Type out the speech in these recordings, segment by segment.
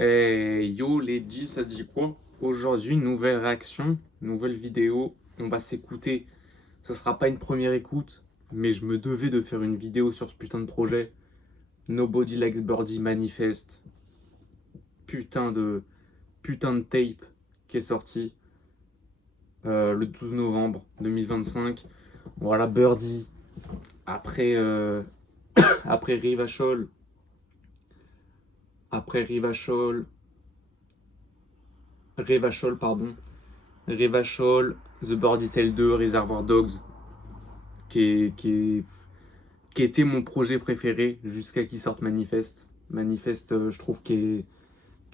Yo les G, ça dit quoi? Aujourd'hui, nouvelle réaction, nouvelle vidéo. On va s'écouter. Ce sera pas une première écoute, mais je me devais de faire une vidéo sur ce putain de projet. Nobody Likes Birdie Manifest. Putain de, putain de tape qui est sorti le 12 novembre 2025. Voilà, Birdie. Après, après Rivachol. Après Rivachol. Revachol, pardon. Revachol, The Birdie Tale 2, Reservoir Dogs, qui, est- qui, est- qui était mon projet préféré jusqu'à qu'il sorte Manifest. Manifest, je trouve qu'est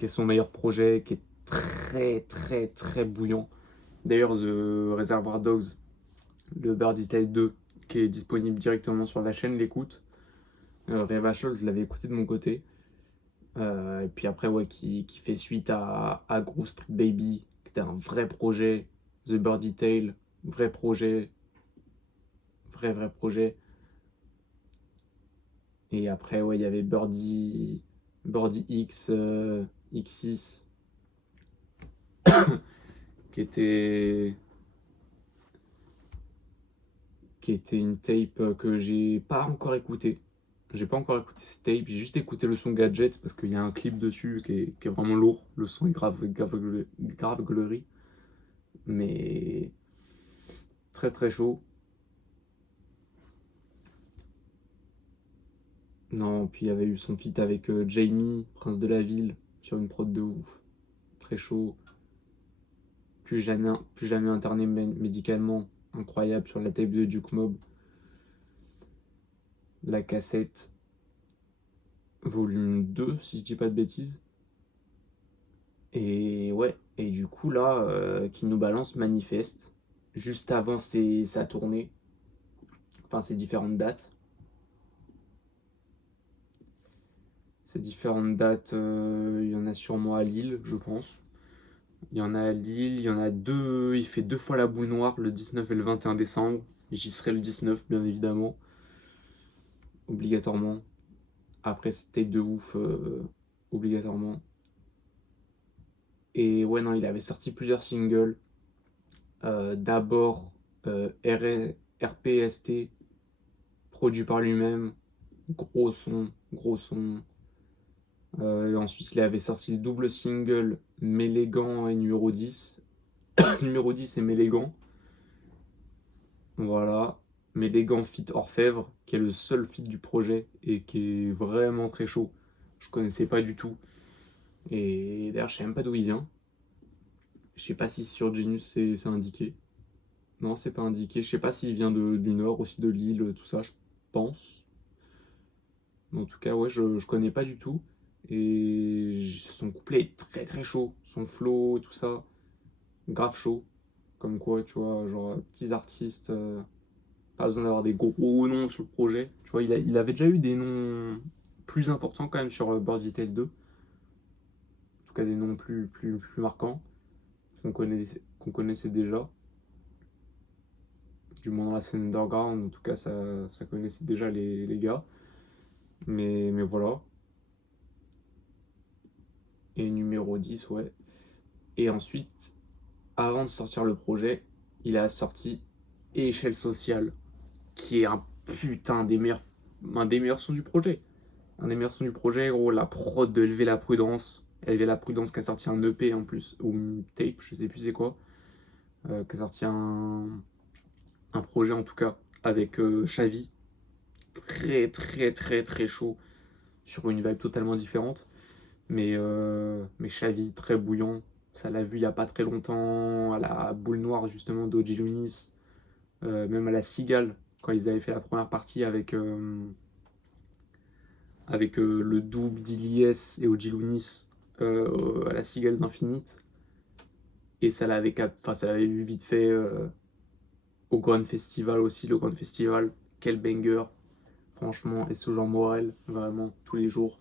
son meilleur projet, qui est très très très bouillant. D'ailleurs, The Reservoir Dogs, le Birdie Tale 2, qui est disponible directement sur la chaîne, l'écoute. Revachol, je l'avais écouté de mon côté. Et puis après, ouais, qui fait suite à Groove Street Baby, qui était un vrai projet. The Birdie Tale, vrai projet, vrai projet. Et après, ouais, il y avait Birdie X, X6, qui était, qui était une tape que j'ai pas encore écouté. J'ai pas encore écouté cette tape, j'ai juste écouté le son Gadget parce qu'il y a un clip dessus qui est vraiment lourd. Le son est grave gaulerie, mais très très chaud. Non, puis il y avait eu son feat avec Jamie, Prince de la Ville, sur une prod de ouf. Très chaud. Plus jamais interné médicalement. Incroyable sur la tape de Duke Mob. La cassette volume 2, si je dis pas de bêtises. Et ouais, et du coup là, qui nous balance Manifeste, juste avant sa tournée, enfin ses différentes dates. Ces différentes dates, il y en a sûrement à Lille, je pense. Il y en a à Lille, il y en a deux. Il fait deux fois la boule noire, le 19 et le 21 décembre. J'y serai le 19, bien évidemment. Obligatoirement. Après cette tape de ouf, obligatoirement. Et ouais, non, il avait sorti plusieurs singles. D'abord RPST, produit par lui-même. Gros son, gros son. Et ensuite, il avait sorti le double single Mélégan et numéro 10. Numéro 10 et Mélégan. Voilà. Mélégan fit Orfèvre, qui est le seul feat du projet et qui est vraiment très chaud. Je connaissais pas du tout. Et d'ailleurs, je sais même pas d'où il vient. Je sais pas si sur Genius c'est indiqué. Non, c'est pas indiqué. Je sais pas s'il vient du nord, aussi de Lille, tout ça, je pense. Mais en tout cas, ouais, je connais pas du tout. Et son couplet est très très chaud. Son flow et tout ça, grave chaud. Comme quoi, tu vois, genre, petits artistes, pas besoin d'avoir des gros noms sur le projet. Tu vois, il avait déjà eu des noms plus importants quand même sur Birdie Tale 2. En tout cas, des noms plus marquants qu'on connaissait déjà. Du moins dans la scène underground, en tout cas, ça connaissait déjà les gars. Mais voilà. Et numéro 10, ouais. Et ensuite, avant de sortir le projet, il a sorti Échelle Sociale, qui est un des meilleurs sons du projet. Un des meilleurs sons du projet, gros, la prod de Élever la Prudence. Élever la Prudence qui a sorti un EP en plus, ou une tape, je sais plus c'est quoi. Qui a sorti un projet en tout cas, avec Xavi. Très chaud, sur une vibe totalement différente. Mais Xavi, très bouillant. Ça l'a vu il y a pas très longtemps, à la boule noire justement d'Oji Lunis, même à la Cigale, quand ils avaient fait la première partie avec le double d'Iliès et Oji Lunis à la Cigale d'Infinite. Et ça l'avait vu vite fait au Grand Festival aussi, le Grand Festival. Quel banger, franchement. Et ce Jean Morel, vraiment, tous les jours.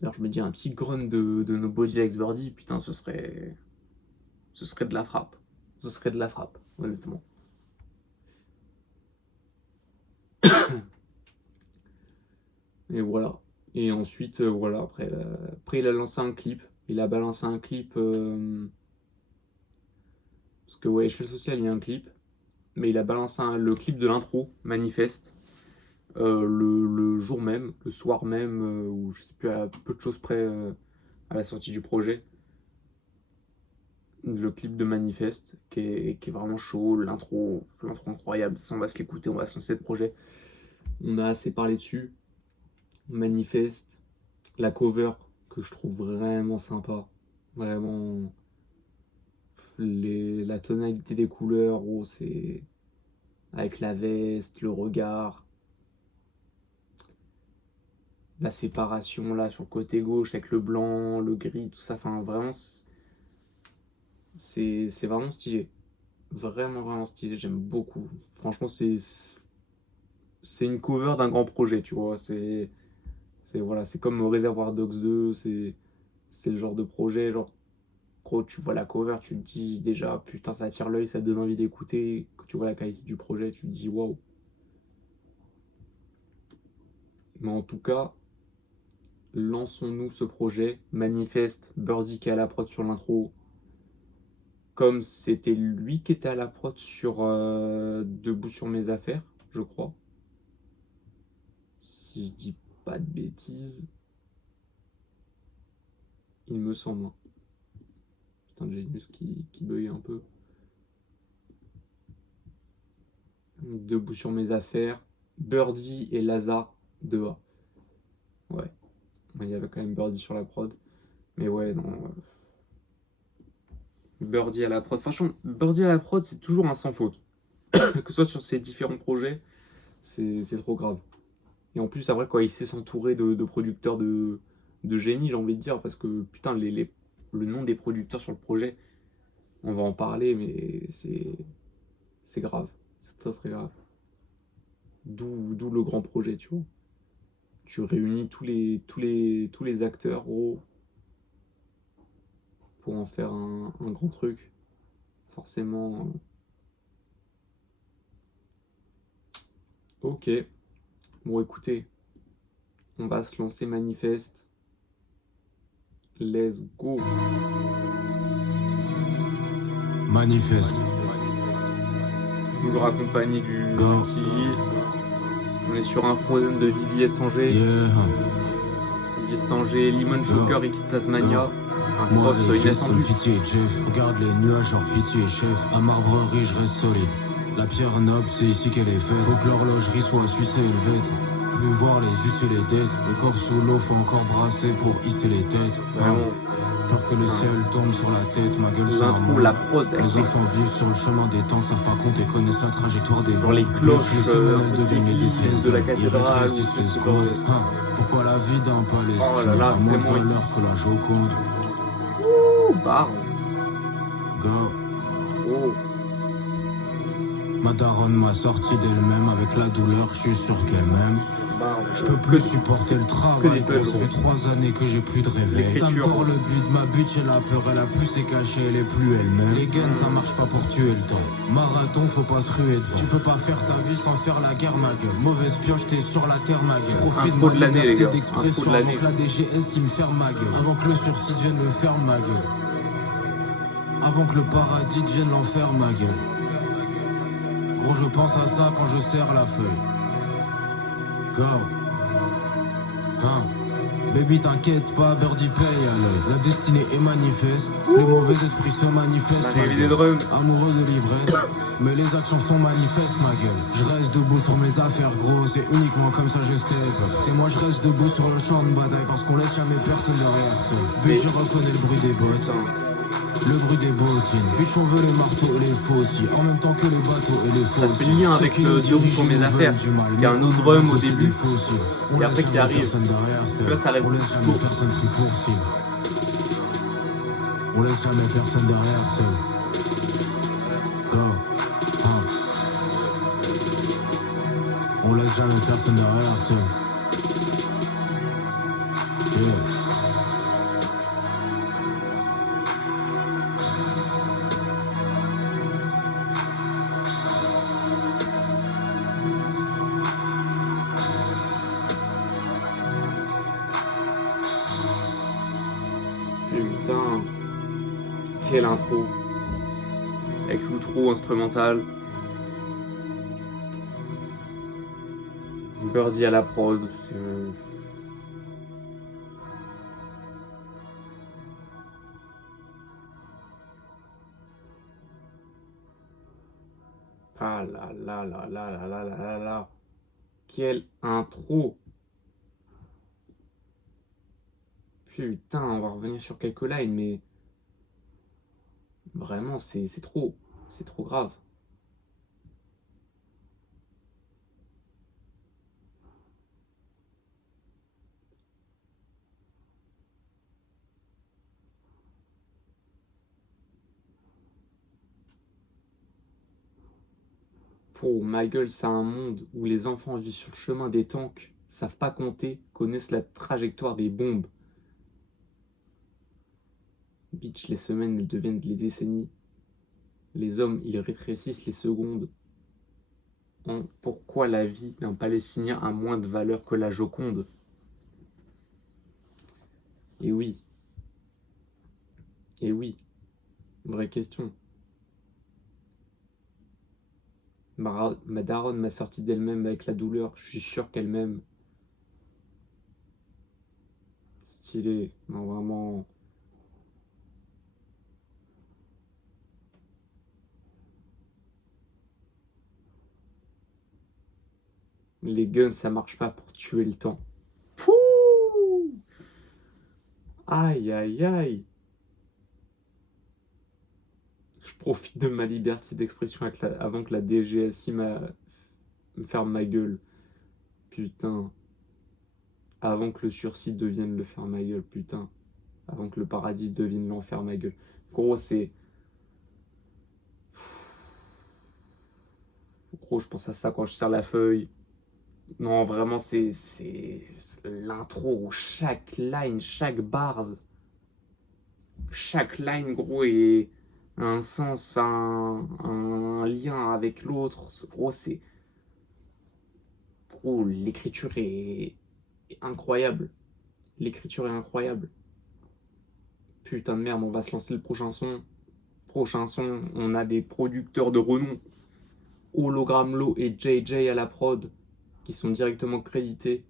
D'ailleurs, je me dis, un petit grunt de Nobody Likes Birdie, putain, ce serait de la frappe. Ce serait de la frappe, honnêtement. Et voilà. Et ensuite, voilà, après, il a lancé un clip. Il a balancé un clip. Parce que, ouais, échelle sociale, il y a un clip. Mais il a balancé le clip de l'intro, Manifeste, le jour même, le soir même, ou je sais plus, à peu de choses près à la sortie du projet. Le clip de Manifeste, qui est vraiment chaud, l'intro incroyable. Ça, on va se l'écouter, on va se lancer le projet. On a assez parlé dessus. Manifeste, la cover, que je trouve vraiment sympa. Vraiment, la tonalité des couleurs, oh, c'est avec la veste, le regard, la séparation là sur le côté gauche avec le blanc, le gris, tout ça. Enfin, vraiment, c'est vraiment stylé. Vraiment, vraiment stylé. J'aime beaucoup. Franchement, c'est une cover d'un grand projet, tu vois. Voilà, c'est comme Reservoir Dogs 2. C'est le genre de projet, genre, gros, tu vois la cover, tu te dis déjà, putain, ça attire l'œil, ça te donne envie d'écouter. Quand tu vois la qualité du projet, tu te dis, waouh. Mais en tout cas, lançons-nous ce projet. Manifeste, Birdie qui est à la prod sur l'intro. Comme c'était lui qui était à la prod sur Debout sur mes affaires, je crois. Si je dis pas de bêtises. Il me semble. Putain, Genius qui bug un peu. Debout sur mes affaires. Birdie et Lazare 2A. Ouais. Il y avait quand même Birdie sur la prod. Mais ouais, non. Birdie à la prod. Franchement, Birdie à la prod, c'est toujours un sans faute. Que ce soit sur ses différents projets, c'est trop grave. Et en plus, après, quand il sait s'entourer de producteurs de génie, j'ai envie de dire, parce que putain, le nom des producteurs sur le projet, on va en parler, mais c'est grave. C'est très très grave. D'où le grand projet, tu vois. Tu réunis tous les acteurs pour en faire un grand truc. Forcément. Ok. Bon, écoutez, on va se lancer Manifeste. Let's go. Manifeste. Toujours accompagné du Go. petit J. On est sur un Frozen de Vivier Stanger. Yeah. Vivier Stanger, Lemon Choker X Tasmania. Un Moi cross et Jeff inattendu. comme Pitié et Jeff. Regarde les nuages, genre Pitié et Chef. À Marbrerie, je reste solide. La pierre noble, c'est ici qu'elle est faite. Faut que l'horlogerie soit suisse et helvète. Plus voir les us et les dettes. Le corps sous l'eau, faut encore brasser pour hisser les têtes. Vraiment. Peur que le ciel tombe sur la tête, ma gueule c'est un L'intro, monde. la prod, avec Les enfants vivent sur le chemin des temps, savent pas compter, connaissent la trajectoire des genre les bombes. cloches Les phénomènes un peu deviennent les d'église, décès, de la ils cathédrale, rétrécissent ou les ce genre secondes. de... Pourquoi la vie d'un Palestin Oh là là, a c'était moins de moins valeur que la Joconde? Ouh, bars. Go. Oh. Ma daronne m'a sorti d'elle-même avec la douleur, je suis sûr qu'elle m'aime. Bars. Je peux plus supporter le travail, des ça fait 3 années que j'ai plus de réveil. Ça me L'écriture. tord le but, ma bitch elle a peur, elle a plus c'est caché, elle est plus elle-même. Les gains ça marche pas pour tuer le temps. Marathon faut pas se ruer devant. Tu peux pas faire ta vie sans faire la guerre ma gueule. Mauvaise pioche t'es sur la terre ma gueule. Profite Intro de de ma l'année, les liberté gars. d'expression Intro de avant l'année. que la DGS il me ferme ma gueule. Avant que le sursis devienne le ferme ma gueule. Avant que le paradis devienne l'enfer ma gueule. Gros je pense à ça quand je serre la feuille. Go. Hein. Baby t'inquiète pas, Birdie paye à l'œil. La destinée est manifeste, les mauvais esprits se manifestent. L'arrivée des drums. Amoureux de l'ivresse, mais les actions sont manifestes ma gueule. Je reste debout sur mes affaires gros, c'est uniquement comme ça je step. C'est moi je reste debout sur le champ de bataille parce qu'on laisse jamais personne derrière seul. But je reconnais le bruit des bottes. Putain. Le bruit des bottines, puis on veut les marteaux et les faucilles, en même temps que les bateaux et les Ça faux. fait lien avec le Debout sur mes affaires, qui a un autre drum au début, et après qui arrive. Là, ça arrive On laisse jamais tôt. personne qui poursuit. On laisse jamais personne derrière seul. Go. Hein. On laisse jamais personne derrière seul. Yeah. Putain, quelle intro. Avec l'outro instrumental. Birdie à la prod. Ah là là là là là là là là là. Quelle intro. Putain, on va revenir sur quelques lines, mais vraiment, c'est trop. C'est trop grave. Pour ma gueule, c'est un monde où les enfants vivent sur le chemin des tanks, savent pas compter, connaissent la trajectoire des bombes. Bitch, les semaines, elles deviennent les décennies. Les hommes, ils rétrécissent les secondes. Pourquoi la vie d'un Palestinien a moins de valeur que la Joconde? Et oui. Et oui. Vraie question. Ma daronne m'a sorti d'elle-même avec la douleur. Je suis sûr qu'elle m'aime. Stylé. Non, vraiment. Les guns, ça marche pas pour tuer le temps. Pouh! Aïe, aïe, aïe. Je profite de ma liberté d'expression avant que la DGSI me ferme ma gueule. Putain. Avant que le sursis devienne le faire ma gueule, putain. Avant que le paradis devienne l'enfer ma gueule. Gros, c'est... Gros, je pense à ça quand je serre la feuille. Non, vraiment, c'est l'intro. Chaque line, chaque bars. Chaque line, gros, est un sens, un lien avec l'autre. Gros, c'est... Gros, l'écriture est incroyable. L'écriture est incroyable. Putain de merde, on va se lancer le prochain son. Prochain son, on a des producteurs de renom. Hologram Low et JJ à la prod, qui sont directement crédités.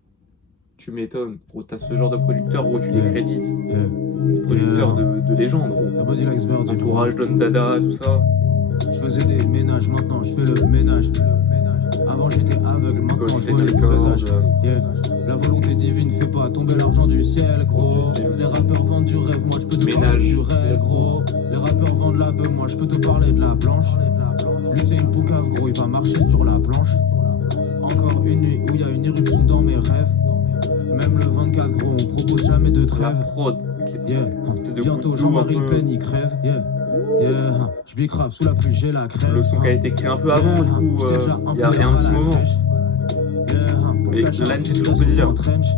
Tu m'étonnes, gros, t'as ce genre de producteur, gros, tu les crédites. Producteurs de légende, gros. Entourage, Don Dada, tout ça. Je faisais des ménages, maintenant je fais le ménage. Avant j'étais aveugle, maintenant je vois les présages. La volonté divine fait pas tomber l'argent du ciel, gros. Les rappeurs vendent du rêve, moi je peux te parler du réel, gros. Les rappeurs vendent la beuh, moi je peux te parler de la blanche. Lui c'est une poucave, gros, il va marcher sur la planche. Encore une nuit où il y a une éruption dans mes rêves. Même le 24, gros, on propose jamais de trêve. La prod. Bientôt Jean-Marie Le Pen il crève. Je bicrave sous la pluie, j'ai la crève. Le son qui a été créé un peu avant, du coup, il y a un petit moment. Mais là, c'est toujours positif.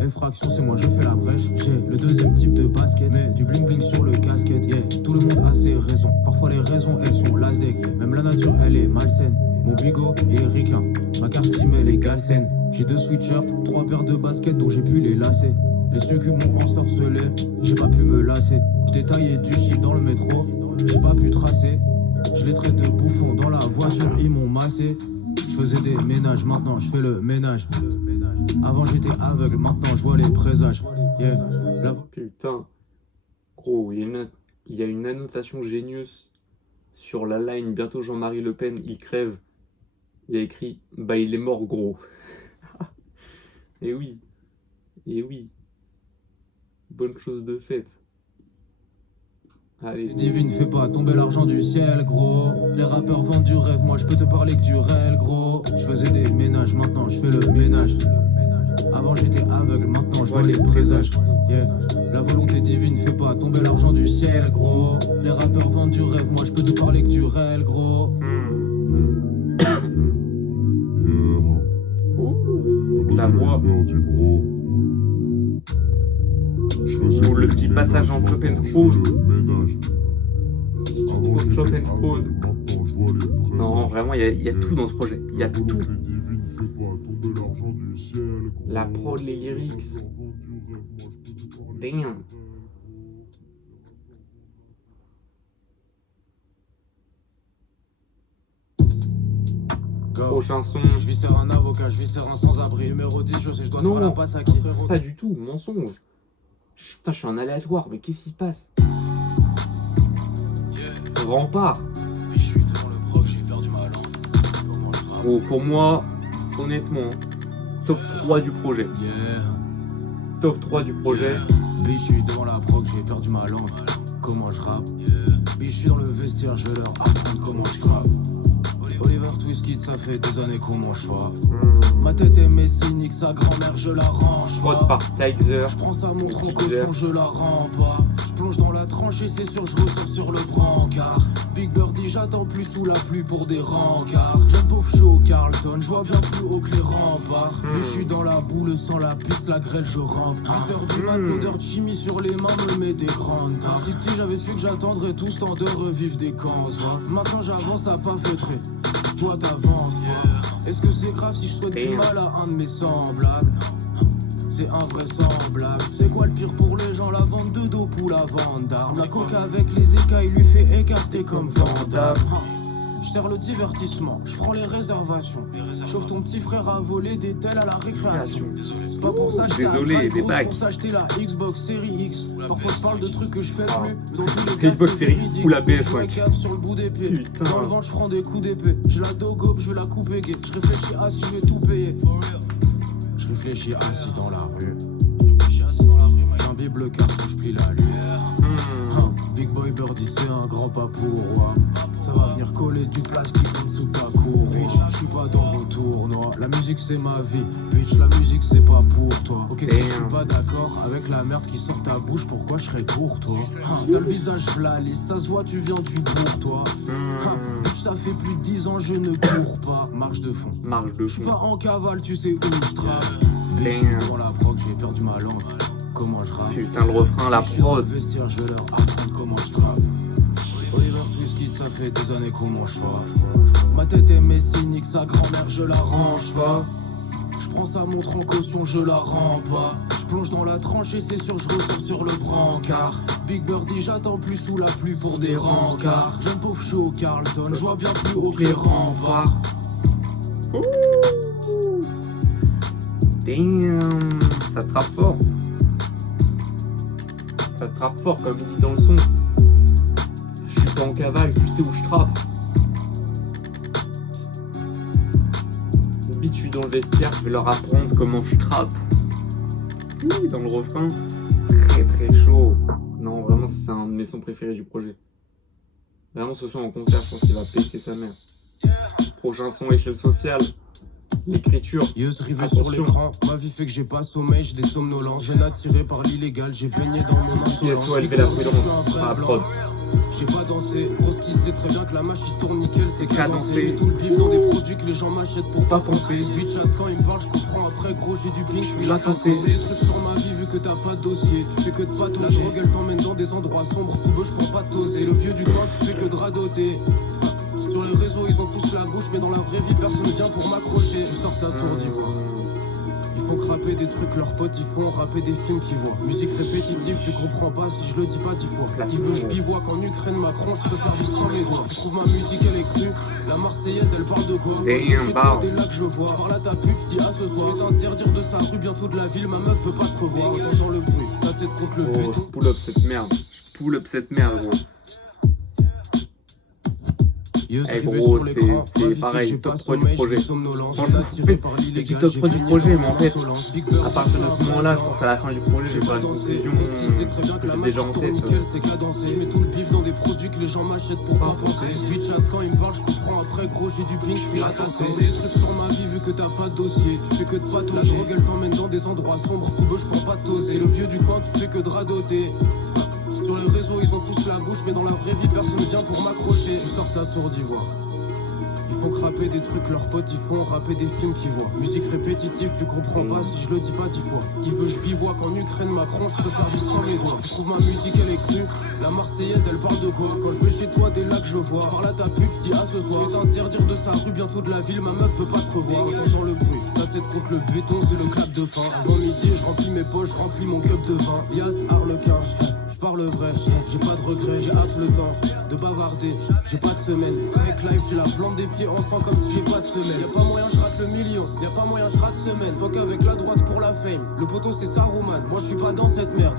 Effraction, c'est moi, je fais la brèche. J'ai le deuxième type de basket, mais du bling bling sur le casquette. Tout le monde a ses raisons. Parfois les raisons, elles sont lasdeg. Même la nature, elle est malsaine. Mon bigot est ricain, ma carte email est galsaine. J'ai 2 sweatshirts, 3 paires de baskets dont j'ai pu les lasser. Les succubes m'ont ensorcelé, j'ai pas pu me lasser. J't'ai taillé du shit dans le métro, j'ai pas pu tracer. Je les traite de bouffons dans la voiture, ils m'ont massé. Je faisais des ménages, maintenant je fais le ménage. Avant j'étais aveugle, maintenant je vois les présages. Putain, gros, il y a une annotation génieuse sur la line. Bientôt Jean-Marie Le Pen, il crève. Il y a écrit, bah il est mort, gros. Et oui, et oui. Bonne chose de faite. Allez. Divine fait pas tomber l'argent du ciel, gros. Les rappeurs vendent du rêve, moi je peux te parler que du réel, gros. Je faisais des ménages, maintenant je fais le ménage. Avant j'étais aveugle, maintenant je vois les présages. La volonté divine fait pas tomber l'argent du ciel, gros. Les rappeurs vendent du rêve, moi je peux te parler que du réel, gros. La voix. Ou le petit passage en Chopin's Crowd. Si tu trouves Chopin's Crowd. Non, vraiment, il y a tout dans ce projet. Il y a tout. La prod, les lyrics. Damn. Prochain son. Je vis sur un avocat, je vis sur un sans-abri. Numéro 10, je sais, je dois Non, faire la passe à qui, frérot. Pas du tout, mensonge. Putain, je suis en aléatoire, mais qu'est-ce qui se passe? Rempart. Oui, je suis devant le proc, j'ai perdu ma langue. Bon, pour moi, honnêtement, top 3 du projet. Yeah. Top 3 du projet. Bitch, je suis devant la proc, j'ai perdu ma langue. Comment je rappe? Bitch, je suis dans le vestiaire, je vais leur apprendre comment je rappe. Oliver Twist, ça fait 2 années qu'on mange pas. Ma tête est messinique, sa grand-mère, je la range Prod pas. par Tizer. Je prends sa montre en Tizer. caution, je la rends pas. Je plonge dans la tranchée, c'est sûr, je ressors sur le brancard. Big Birdie, j'attends plus sous la pluie pour des rencarts. Jeune pauvre chaud, Carlton, je vois bien plus haut que les remparts. Mais je suis dans la boule, sans la piste, la grêle, je rampe. 8h du mat, l'odeur de chimie sur les mains me met des grandes tares. Si petit, j'avais su que j'attendrais tout ce temps de revivre des camps, va. Maintenant j'avance à pas feutrer. Toi t'avances, va. Est-ce que c'est grave si je souhaite du mal à un de mes semblables? C'est invraisemblable. C'est quoi le pire pour les gens? La vente de dope ou la vente d'armes? La coque avec les écailles lui fait écarter comme Vandame. Je sers le divertissement, je prends les réservations. Chauffe ton petit frère à voler des tels à la récréation. C'est pas pour ça que Désolé, des bacs. pour s'acheter la Xbox Series X. Parfois je parle de trucs que je fais plus. Mais dans tous les cas, Xbox c'est Series véridique. ou la Je mets PS5. cap sur le bout d'épée. Putain. Dans le ventre, je prends des coups d'épée. J'ai la dogo, je vais la couper gay. Je réfléchis à si je vais tout payer. Je réfléchis assis dans la rue. J'imbibe le carton, je plie la lumière. Big Boy Birdie, c'est un grand pas pour roi. Ça va venir coller du plastique en dessous de ta cour. Je suis pas dans vos tournois. La musique c'est ma vie. Bitch, la musique c'est pas pour toi. Ok, si je suis pas d'accord avec la merde qui sort ta bouche, pourquoi je serais pour toi? T'as le visage flallis, ça se voit, tu viens du bourg, toi. Bitch, ça fait plus de 10 ans, je ne cours pas. Marche de fond. Marche de Je suis fond. pas en cavale, tu sais où je trappe. Bitch, je suis devant la proc, j'ai perdu ma langue. Comment je rappe? Putain, le refrain, la Je suis dans le prod. vestiaire, je vais leur apprendre comment je trappe. Oliver Twist, ça fait 2 années qu'on mange pas. Ma tête est messinique, sa grand-mère, je la range pas. Je prends sa montre en caution, je la rends pas. Je plonge dans la tranchée, c'est sûr, je ressors sur le brancard. Big Birdie, j'attends plus sous la pluie pour des rencarts. Jeune pauvre chaud, Carlton, je vois bien plus haut que les remparts. Damn, ça trappe fort. Ça trappe fort, comme il dit dans le son. Je suis pas en cavale, tu sais où je trappe. Bitch, je suis dans le vestiaire, je vais leur apprendre comment je trappe. Oui, dans le refrain, très très chaud. Non, vraiment, c'est un de mes sons préférés du projet. Vraiment, ce son en concert, je pense qu'il va péter sa mère. Prochain son, échelle sociale. L'écriture. Yeux rivés sur l'écran, ma vie fait que j'ai pas sommeil, j'ai des somnolences. J'ai attiré par l'illégal, j'ai baigné dans mon insolence. ISO élevé la prudence dans la prod. J'ai pas dansé, Broski sait très bien que la machine tourne nickel, c'est cadencé. Je mets tout le bif dans des produits que les gens m'achètent pour Pas pas penser. penser. Bitch, quand il me parle, je comprends après, gros, j'ai du pink, je suis Pas là penser. des trucs sur ma vie vu que t'as pas de dossier. Tu fais que de patauger. La drogue, elle t'emmène dans des endroits sombres, sous bœuf, je peux pas t'oser. Le vieux du coin, tu fais que de radoter. Sur les réseaux, ils ont tous la bouche, mais dans la vraie vie, personne vient pour m'accrocher. Tu sors ta tour d'ivoire. Ils font crapper des trucs, leurs potes, ils font rapper des films qu'ils voient. Musique répétitive, tu comprends pas si je le dis pas 10 fois. Tu veux, je bivouac en Ukraine, Macron, je peux faire vite sans les doigts. Je trouve ma musique, elle est crue. La Marseillaise, elle parle de quoi? Damn, bars. Des là que je vois. Je parle à ta pute, je dis à ce soir. Je vais t'interdire de sa rue, bientôt de la ville, ma meuf veut pas te revoir. T'entends le bruit, ta tête contre le Oh, je béton. pull up cette merde. Je pull up cette merde, gros. Eh gros, c'est pareil, top 3 du projet. Franchement, en fait, je dis top 3 du projet, mais en fait, à partir de ce moment-là, je pense à la fin du projet, j'ai pas une conclusion que j'ai déjà en tête. Je mets tout le bif dans des produits que les gens m'achètent pour pas penser. Bitch, quand il me parle, je comprends après, gros, j'ai du pink, je suis là danser. Des trucs sur ma vie vu que t'as pas de dossier. Tu fais que de patauger. La drogue, elle t'emmène dans des endroits sombres, sous bœuf, je peux pas t'oser. Le vieux du coin, tu fais que de radoter. Sur les réseaux, ils ont tous la bouche, mais dans la vraie vie, personne vient pour m'accrocher. Tu sors ta tour d'ivoire. Ils font crapper des trucs, leurs potes, ils font rapper des films qu'ils voient. Musique répétitive, tu comprends pas si je le dis pas 10 fois. Il veut, je bivouac en Ukraine, Macron, je peux faire vite sans les doigts. Je trouve ma musique, elle est crue. La Marseillaise, elle parle de quoi? Quand je vais chez toi, dès là que je vois. Je parle à ta pute, je dis à ce soir. Je vais t'interdire de sa rue, bientôt de la ville, ma meuf veut pas te revoir. T'entends le bruit, ta tête contre le béton, c'est le clap de fin. Avant midi, je remplis mes poches, je remplis mon cup de vin. Yas, Harlequin. Je parle parle vrai. J'ai pas de regrets, j'ai hâte le temps de bavarder. J'ai pas de semaine, Drake life, j'ai la plante des pieds en sang comme si j'ai pas de semaine. Y'a pas moyen, je rate le million, y'a pas moyen, je rate semaine. Faut qu'avec la droite pour la fame. Le poteau c'est Saruman, moi je suis pas dans cette merde.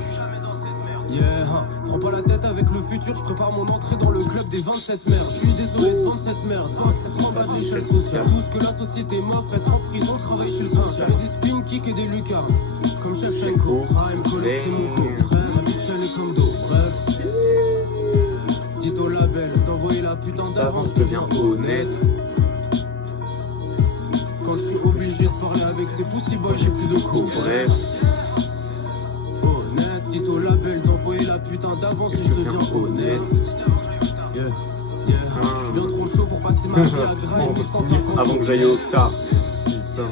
Yeah, prends pas la tête avec le futur, je prépare mon entrée dans le club des 27 merdes. Je suis désolé de vendre cette merde, être en bas de l'échelle sociale. Tout ce que la société m'offre, être en prison, travailler chez le social. J'avais des spin kicks et des lucarnes, comme Shevchenko. Prime, Colette, c'est mon co-frère, ma bitch elle est comme dos. Bref, dites au label d'envoyer la putain d'avance, je deviens honnête. Quand je suis obligé de parler avec ces pussy boys, j'ai plus de co. Bref. Dites au label d'envoyer la putain d'avance et je deviens honnête. Yeah, yeah. Je suis bien trop chaud pour passer ma vie à grind. Avant que j'aille au Octa. Putain.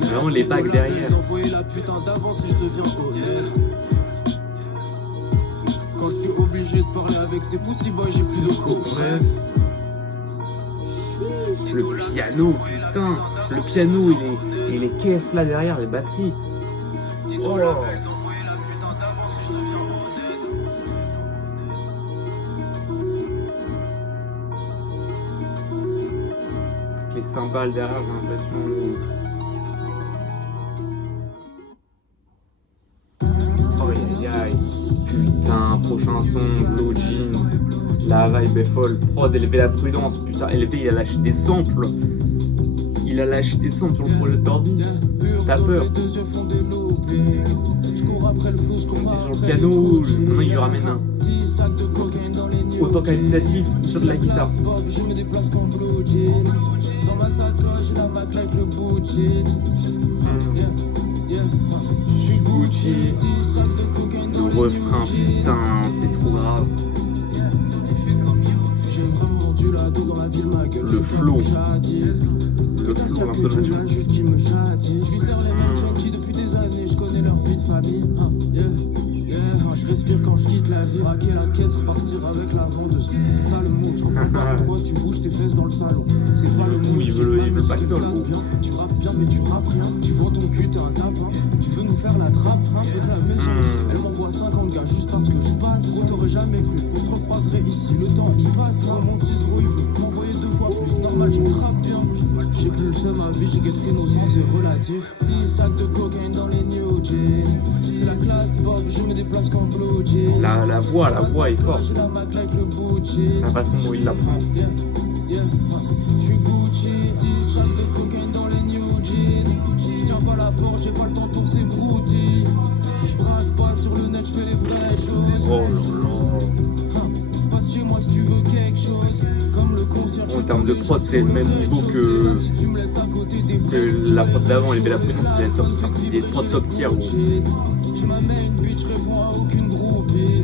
Vraiment les bacs derrière. D'envoyer la putain d'avance et je deviens honnête. Quand je suis obligé de parler avec ces pussy boys, j'ai plus de co. Bref. Le piano, putain. Le piano et les caisses là derrière, les batteries. Oh. Les cymbales derrière, j'ai l'impression. Oh aïe aïe. Putain, prochain son, Blue Jean. La vibe est folle. Prod, élever la prudence. Putain, élevé, il a lâché des samples. Il a lâché des samples sur le projet d'ordi. T'as peur. Sur le piano, maintenant il lui ramène un. Autant qualitatif sur de la guitare. Dans ma sacoche, la Mac like le Gucci. Je suis Gucci. Le refrain, putain, c'est trop grave. J'ai vraiment vendu la dos dans la ville, ma gueule. Le flow. Le flow, l'intonation. Je lui sers les mêmes junkies depuis des années, je connais leur vie de famille. Je respire quand je quitte la vie. Braquer la caisse, repartir avec la vendeuse. C'est ça le move, je comprends pas pourquoi tu bouges tes fesses dans le salon. C'est pas le move, il veut pas que tu rappes bien, tu rappes bien mais tu rappes rien. Tu vends ton cul, t'es un tapin. Tu veux nous faire la trappe, hein, je fais de la méchante. Elle m'envoie 50 gars juste parce que je passe. Gros, t'aurais jamais cru qu'on se recroiserait ici. Le temps il passe, là mon 6 gros il veut m'envoyer 2 fois plus. Normal, je trappe bien. J'ai plus le seum à vie, j'ai qu'être innocent, c'est relatif. 10 sacs de cocaïne dans les new jeans. C'est la classe pop, je me déplace comme blue jeans. La voix est forte. La façon dont il la prend. Je suis Gucci, 10 sacs de cocaïne dans les new jeans. Je tiens pas la porte, j'ai pas le temps pour ces broutilles. Je braque pas sur le net, je fais les vraies choses. Oh là là. Passe chez moi si tu veux quelque chose. Comme le concert. En termes de prod, c'est le même niveau que la prod d'avant. Les Bella Prudence, il est sorti des prod top tier. Je m'amène, bitch, réponds à aucune groupie.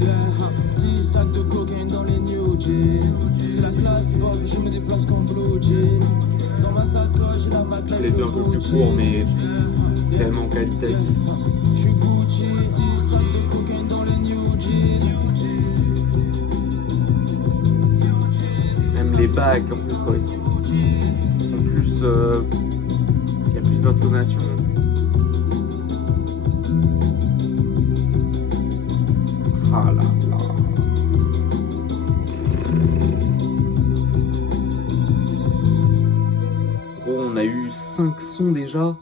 10 sacs de cocaïne dans les new jeans. C'est la classe pop, je me déplace comme blue jean. Dans ma sacoche, j'ai la Mac like les deux un peu plus courts, mais tellement qualitatifs. Je suis Gucci, 10 sacs de cocaïne dans les new jeans. Même les bacs, en plus, quoi, ils sont plus. Il y a plus d'intonation. Ah là là. Gros, on a eu 5 sons déjà.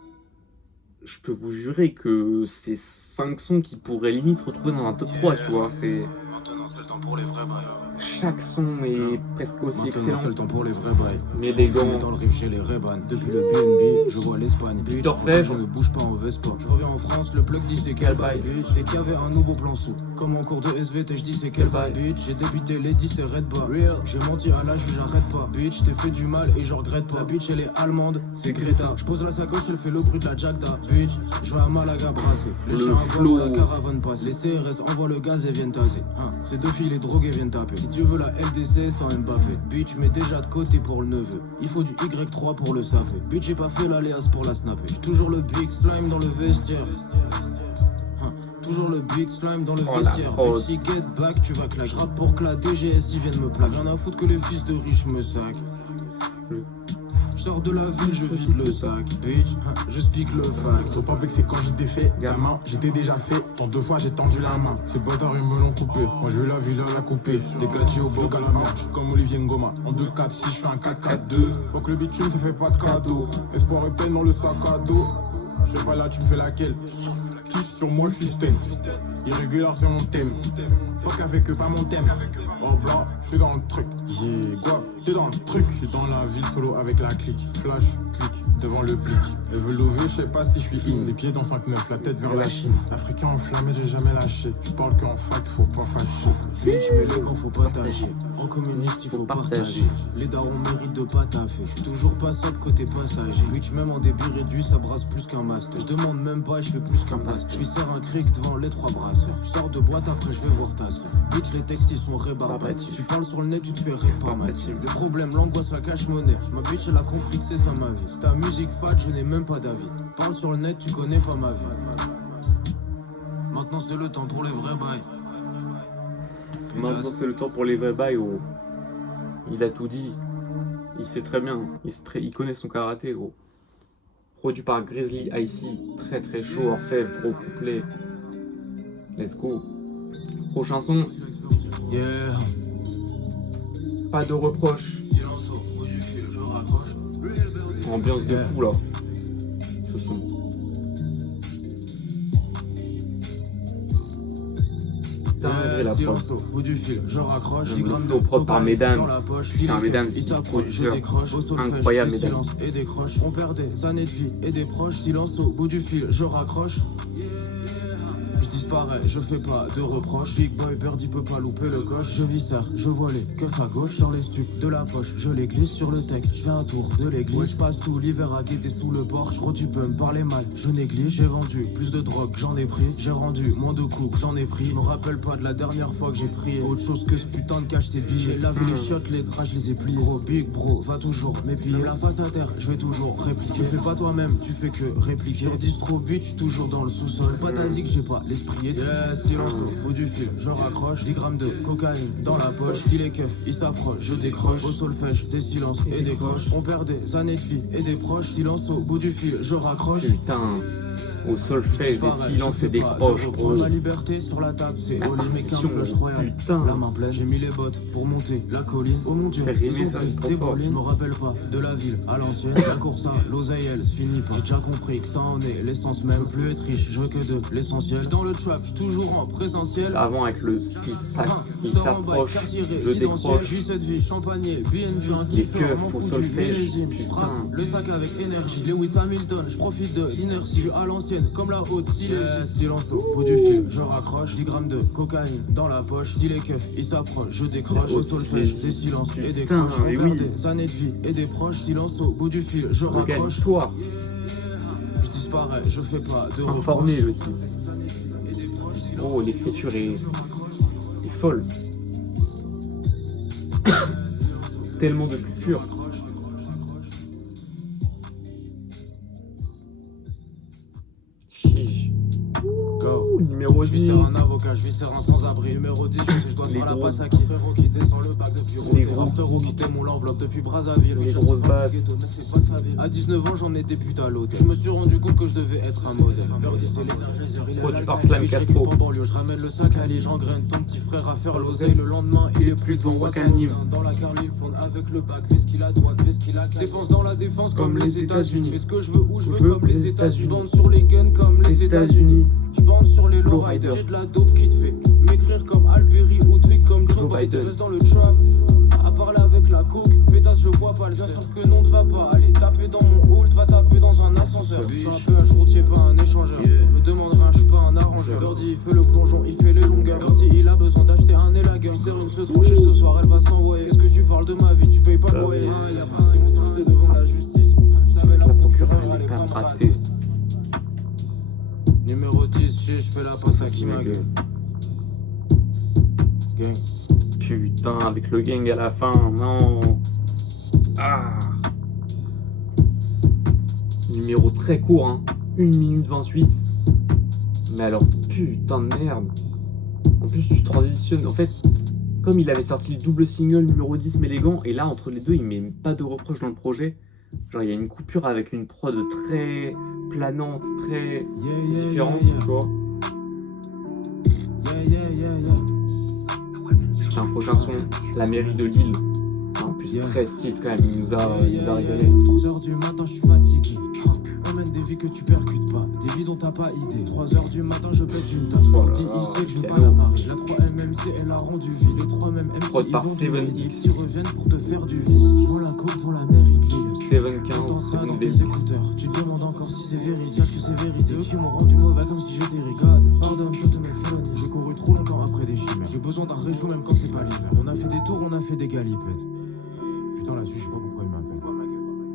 Je peux vous jurer que c'est 5 sons qui pourraient limite se retrouver dans un top 3, tu vois. C'est... Maintenant c'est le temps pour les vrais bails. Chaque son est presque aussi excellent. C'est le temps pour les vrais bails. Mais les gants. Dans le riff chez les Reban. Depuis le BNB, je vois l'Espagne. Victor Fèvre. Je ne bouge pas en Vespa. Je reviens en France, le plug dit c'est quel bail. Dès qu'il y avait un nouveau plan sous. Comme en cours de SVT, je dis c'est quel bail. Bitch, j'ai débité les 10 et Red Bar. Real, j'ai menti à la juge, j'arrête pas. Bitch, t'es fait du mal et je regrette pas. La bitch, elle est allemande, c'est Greta. Je pose la sacoche, elle fait le bruit de la Jagda. Bitch, je vais à Malaga brasser. Les chiens flow. la caravane passe. Les CRS envoient le gaz et viennent taser. Ces deux filles les drogués viennent taper. Si Dieu veut la LDC sans Mbappé. Bitch, mets déjà de côté pour le neveu. Il faut du Y3 pour le saper. Bitch, j'ai pas fait l'alias pour la snapper. J'ai toujours le big slime dans le vestiaire. Toujours le big slime dans le vestiaire. Bitch, si get back, tu vas claquer. J'rappe pour que la DGSI vienne me plaquer. Rien à foutre que les fils de riches me saquent. sors de la ville, je vide le sac. Bitch, j'explique le fact. Faut pas vexer quand j'étais fait. Gamin, j'étais déjà fait. Tant 2 fois j'ai tendu la main. Ces bâtards ils me l'ont coupé. Moi je veux la ville à la couper. Des gâchis au bord à la main. J'suis comme Olivier Ngoma. En 2-4, si je fais un 4-4-2. Faut que le bitume ça fait pas de cadeau. Espoir et peine dans le sac à dos. Je sais pas là tu me fais laquelle. Kiff sur moi je suis stem. Irrégulier c'est mon thème. Fuck avec eux pas mon thème. En blanc, je suis dans le truc. J'ai quoi? T'es dans le truc. Je suis dans la ville solo avec la clique. Flash, clic, devant le blic. Elle veut lever, je sais pas si je suis in. Les pieds dans 5-9, la tête vers la Chine. Africain enflammé, j'ai jamais lâché. Je parle qu'en fact, faut pas fâcher. Bitch, mais les gants faut pas tâcher. En communiste, il faut partager. Les darons méritent de pas taffer. Je suis toujours passable côté passager. Bitch, même en débit réduit, ça brasse plus qu'un master. Je demande même pas, je fais plus qu'un master. Je lui sers un cric devant les 3 brasseurs. Je sors de boîte, après je vais voir ta soeur. Bitch, les textes ils sont rébarbatifs. Tu parles sur le net, tu te fais réparmatif. Des problèmes, l'angoisse, la cache-monnaie. Ma bitch, elle a compris que c'est ça ma vie. C'est ta musique fat, je n'ai même pas d'avis. Parle sur le net, tu connais pas ma vie. Maintenant c'est le temps pour les vrais bails. Maintenant c'est le temps pour les vrais bails, gros. Il a tout dit. Il sait très bien. Il connaît son karaté, gros. Produit par Grizzly Icy. Très très chaud, orfèvre, gros couplet. Let's go. Prochain son. Yeah. Pas de reproches. Ambiance de fou là. Ce son. La prod. Au du fil, je raccroche, 10 Le grammes de flow propre par Mesdames. dans la poche. Putain, Mesdames, Il c'est s'approche, je producteur. décroche, au solfège, Incroyable, des Mesdames. silences et décroche. On perd des années de vie et des proches. Silence au bout du fil, je raccroche. Je disparais, je fais pas de reproches. Big boy birdie peut pas louper le coche. Je viscère, je vois les keufs à gauche. Sur les stups de la poche, je les glisse sur le tech. Je fais un tour de l'église. Je passe tout l'hiver à guetter sous le porche. Gros tu peux me parler mal, je néglige. J'ai vendu plus de drogue, j'en ai pris. J'ai rendu moins de coups, j'en ai pris. Je me rappelle pas de la dernière fois que j'ai prié. Autre chose que ce putain de cache, c'est billets. J'ai lavé les chiottes, les draps, je les ai pliés. Gros big bro, va toujours m'épier. La face à terre, je vais toujours répliquer. Tu fais pas toi-même, tu fais que répliquer. Sur distro bitch, toujours dans le sous-sol. Pas que j'ai pas l'esprit. Yeah, silence au bout du fil, je raccroche. 10 grammes de cocaïne dans la poche. Si les keufs ils s'approchent, je décroche. Au solfège, des silences et des croches. On perd des années de vie et des proches. Silence au bout du fil, je raccroche. Putain. Au solfège, des silences et des croches, gros. La liberté sur la table, c'est La au lit, mais qu'un partition, flush royal. putain. La main pleine, j'ai mis les bottes pour monter la colline. Oh mon dieu, Fais rimer ils ont ça, pris c'est trop des fort. bolines. Je me rappelle pas de la ville à l'ancienne. La course à l'oseille, elle se finit pas. J'ai déjà compris que ça en est l'essence même. Plus être riche, je veux que de l'essentiel. Dans le trap, toujours en présentiel. Avant avec le style sac, il s'approche, je décroche. Vis cette vie, champagné, BNG, un Les kiff, keufs m'en au fous du solfège, millésime. Je putain. frappe le sac avec énergie. Lewis Hamilton, je profite de l'inertie. Je suis à l'ancienne, comme la haute silence au bout du fil, je raccroche. 10 grammes de cocaïne dans la poche. Si les keufs ils s'approchent, je décroche. Au solfège, des silences et des Putain, croches. On mais perd oui. des années de vie et des proches. Silence au bout du fil, je raccroche. Regarde-toi. Je disparais, je fais pas de Informé, reproches. le type. Oh, l'écriture est folle. Tellement de culture. Chiche. Go. Numéro Je 10. vis un avocat, je vis un sans-abri. Numéro 10, je sais que je dois Les faire la gros- passe à qui frérot qui descend le bac depuis Les Roté. gros- After qui t'aime mon enveloppe depuis Brazzaville. Les Je grosses suis pas basses. du ghetto, mais c'est pas sa vie. À 19 ans, j'en ai des putes à l'hôtel. Je me suis rendu compte que je devais être un modèle. Birdie, c'est l'énergétiseur, il est Produit là, par le Slam pic, Castro. l'équipe en banlieue. Je ramène le sac à l'île, j'engraine ton petit frère à faire l'oseille. Le lendemain, il est plus devant Wakanim. Dans la Carlyle, fonde avec le bac. Fais ce qu'il a douane, fais ce qu'il a. Dépense dans la défense comme les États-Unis. Fais ce que je veux où je veux comme les États-Unis. Bande sur les guns comme les États-Unis. Je bande sur les lowriders. J'ai de la dope qui te fait m'écrire comme Alberi ou truc comme Joe Biden. Reste dans le trap, à parler avec la coke. Pétasse, je vois pas le bien sûr que non, ne va pas aller taper dans mon hold, va taper dans un ascenseur. Je suis un peu un routier, pas un échangeur. Me demande rien, je suis pas un arrangeur. Birdie, il fait le plongeon, il fait les longueurs. Birdie, il a besoin d'acheter un élagueur. Il sert une se trancher ce soir, elle va s'envoyer. Qu'est-ce que tu parles de ma vie, tu payes pas le loyer. Ah, y'a pas si longtemps, j'étais devant la justice. J'avais la procureur, elle est pas me rater. Numéro 10, je fais la passe à qui ma gueule. Gang. Putain, avec le gang à la fin, non. Ah. Numéro très court, hein. 1 minute 28. Mais alors, putain de merde. En plus, tu transitionnes. En fait, comme il avait sorti le double single numéro 10 mais les gants, et là, entre les deux, il met pas de reproche dans le projet. Genre, il y a une coupure avec une prod très planante, très Yeah, différente, yeah, yeah. tu vois. Putain, prochain son, La mairie de Lille. En plus, Yeah. très stylé quand même, il nous a régalé. 3h du matin, je suis fatigué. On mène des vies que tu percutes pas, des vies dont t'as pas idée. 3h du matin, je pète une tasse. Oh là Dis là, ici que je veux pas piano. la marrer. La 3MMC, elle a rendu vide. Les 3MMC, Prod ils par vont du 7X. vide. Ils reviennent pour te faire du vice. Je vois la côte devant la mairie de Lille. 715, J'entends ça dans tes 7VX. écouteurs. Tu te demandes encore si c'est véridique, sache que c'est vérité. Eux qui m'ont rendu mauvais comme si j'étais rigade. Pardonne toutes mes félonies. J'ai couru trop longtemps après des chimères. J'ai besoin d'un réchaud même quand c'est pas l'hiver. On a fait des tours, on a fait des galipettes. Putain, là-dessus, je sais pas pourquoi il m'appelle.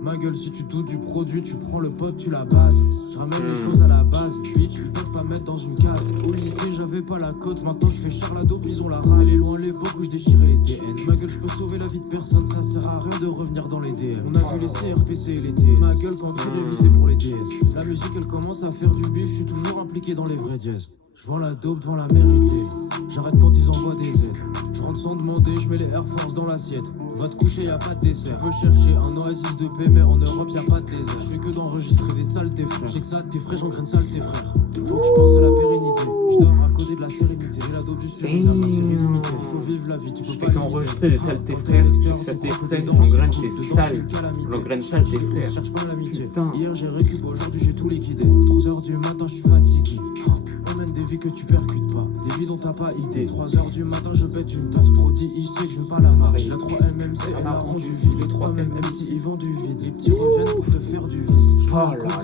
Ma gueule, si tu doutes du produit, tu prends le pote, tu la bases. Je ramène les choses à la base. Bitch, ils peuvent pas mettre dans une case. Au lycée, j'avais pas la cote. Maintenant, je fais Charlado, puis ils ont la rage. Elle est loin l'époque où je déchirais les TN. Ma gueule, je peux sauver la vie de personne. Ça sert à rien de revenir dans les DM. On a vu les CRPC et les TS. Ma gueule, quand tu révisais pour les DS. La musique, elle commence à faire du bif. Je suis toujours impliqué dans les vrais dièses. Je vends la dope devant la mairie de Lille. J'arrête quand ils envoient des aides. Je rentre sans demander, je mets les Air Force dans l'assiette. Va te coucher, y a pas de dessert. Tu peux chercher un oasis de paix, mais en Europe y a pas de désert. Je fais que d'enregistrer des saletés frères. J'ai que ça, tes frères, j'engraine saleté frère. Faut que je pense à la pérennité. Je dors à côté de la sérénité. J'ai la dope du Suriname, ma série limitée. Il faut vivre la vie, tu peux Je pas fais qu'enregistrer des saletés frères. Saletés frères, j'engraine tes sales. J'engraine sales tes frères. Cherche pas l'amitié. Putain. Hier j'ai récup, aujourd'hui j'ai tout liquidé. 3h du matin, je suis fatigué. On mène des vies que tu percutes pas, des vies dont t'as pas idée. 3h du matin, je pète une tasse. Prodi, il sait que je veux pas la marrer. La 3MMC, elle a rendu vide. Les 3MMC, ils vendent du vide. Les petits reviennent pour te faire du vice. Oh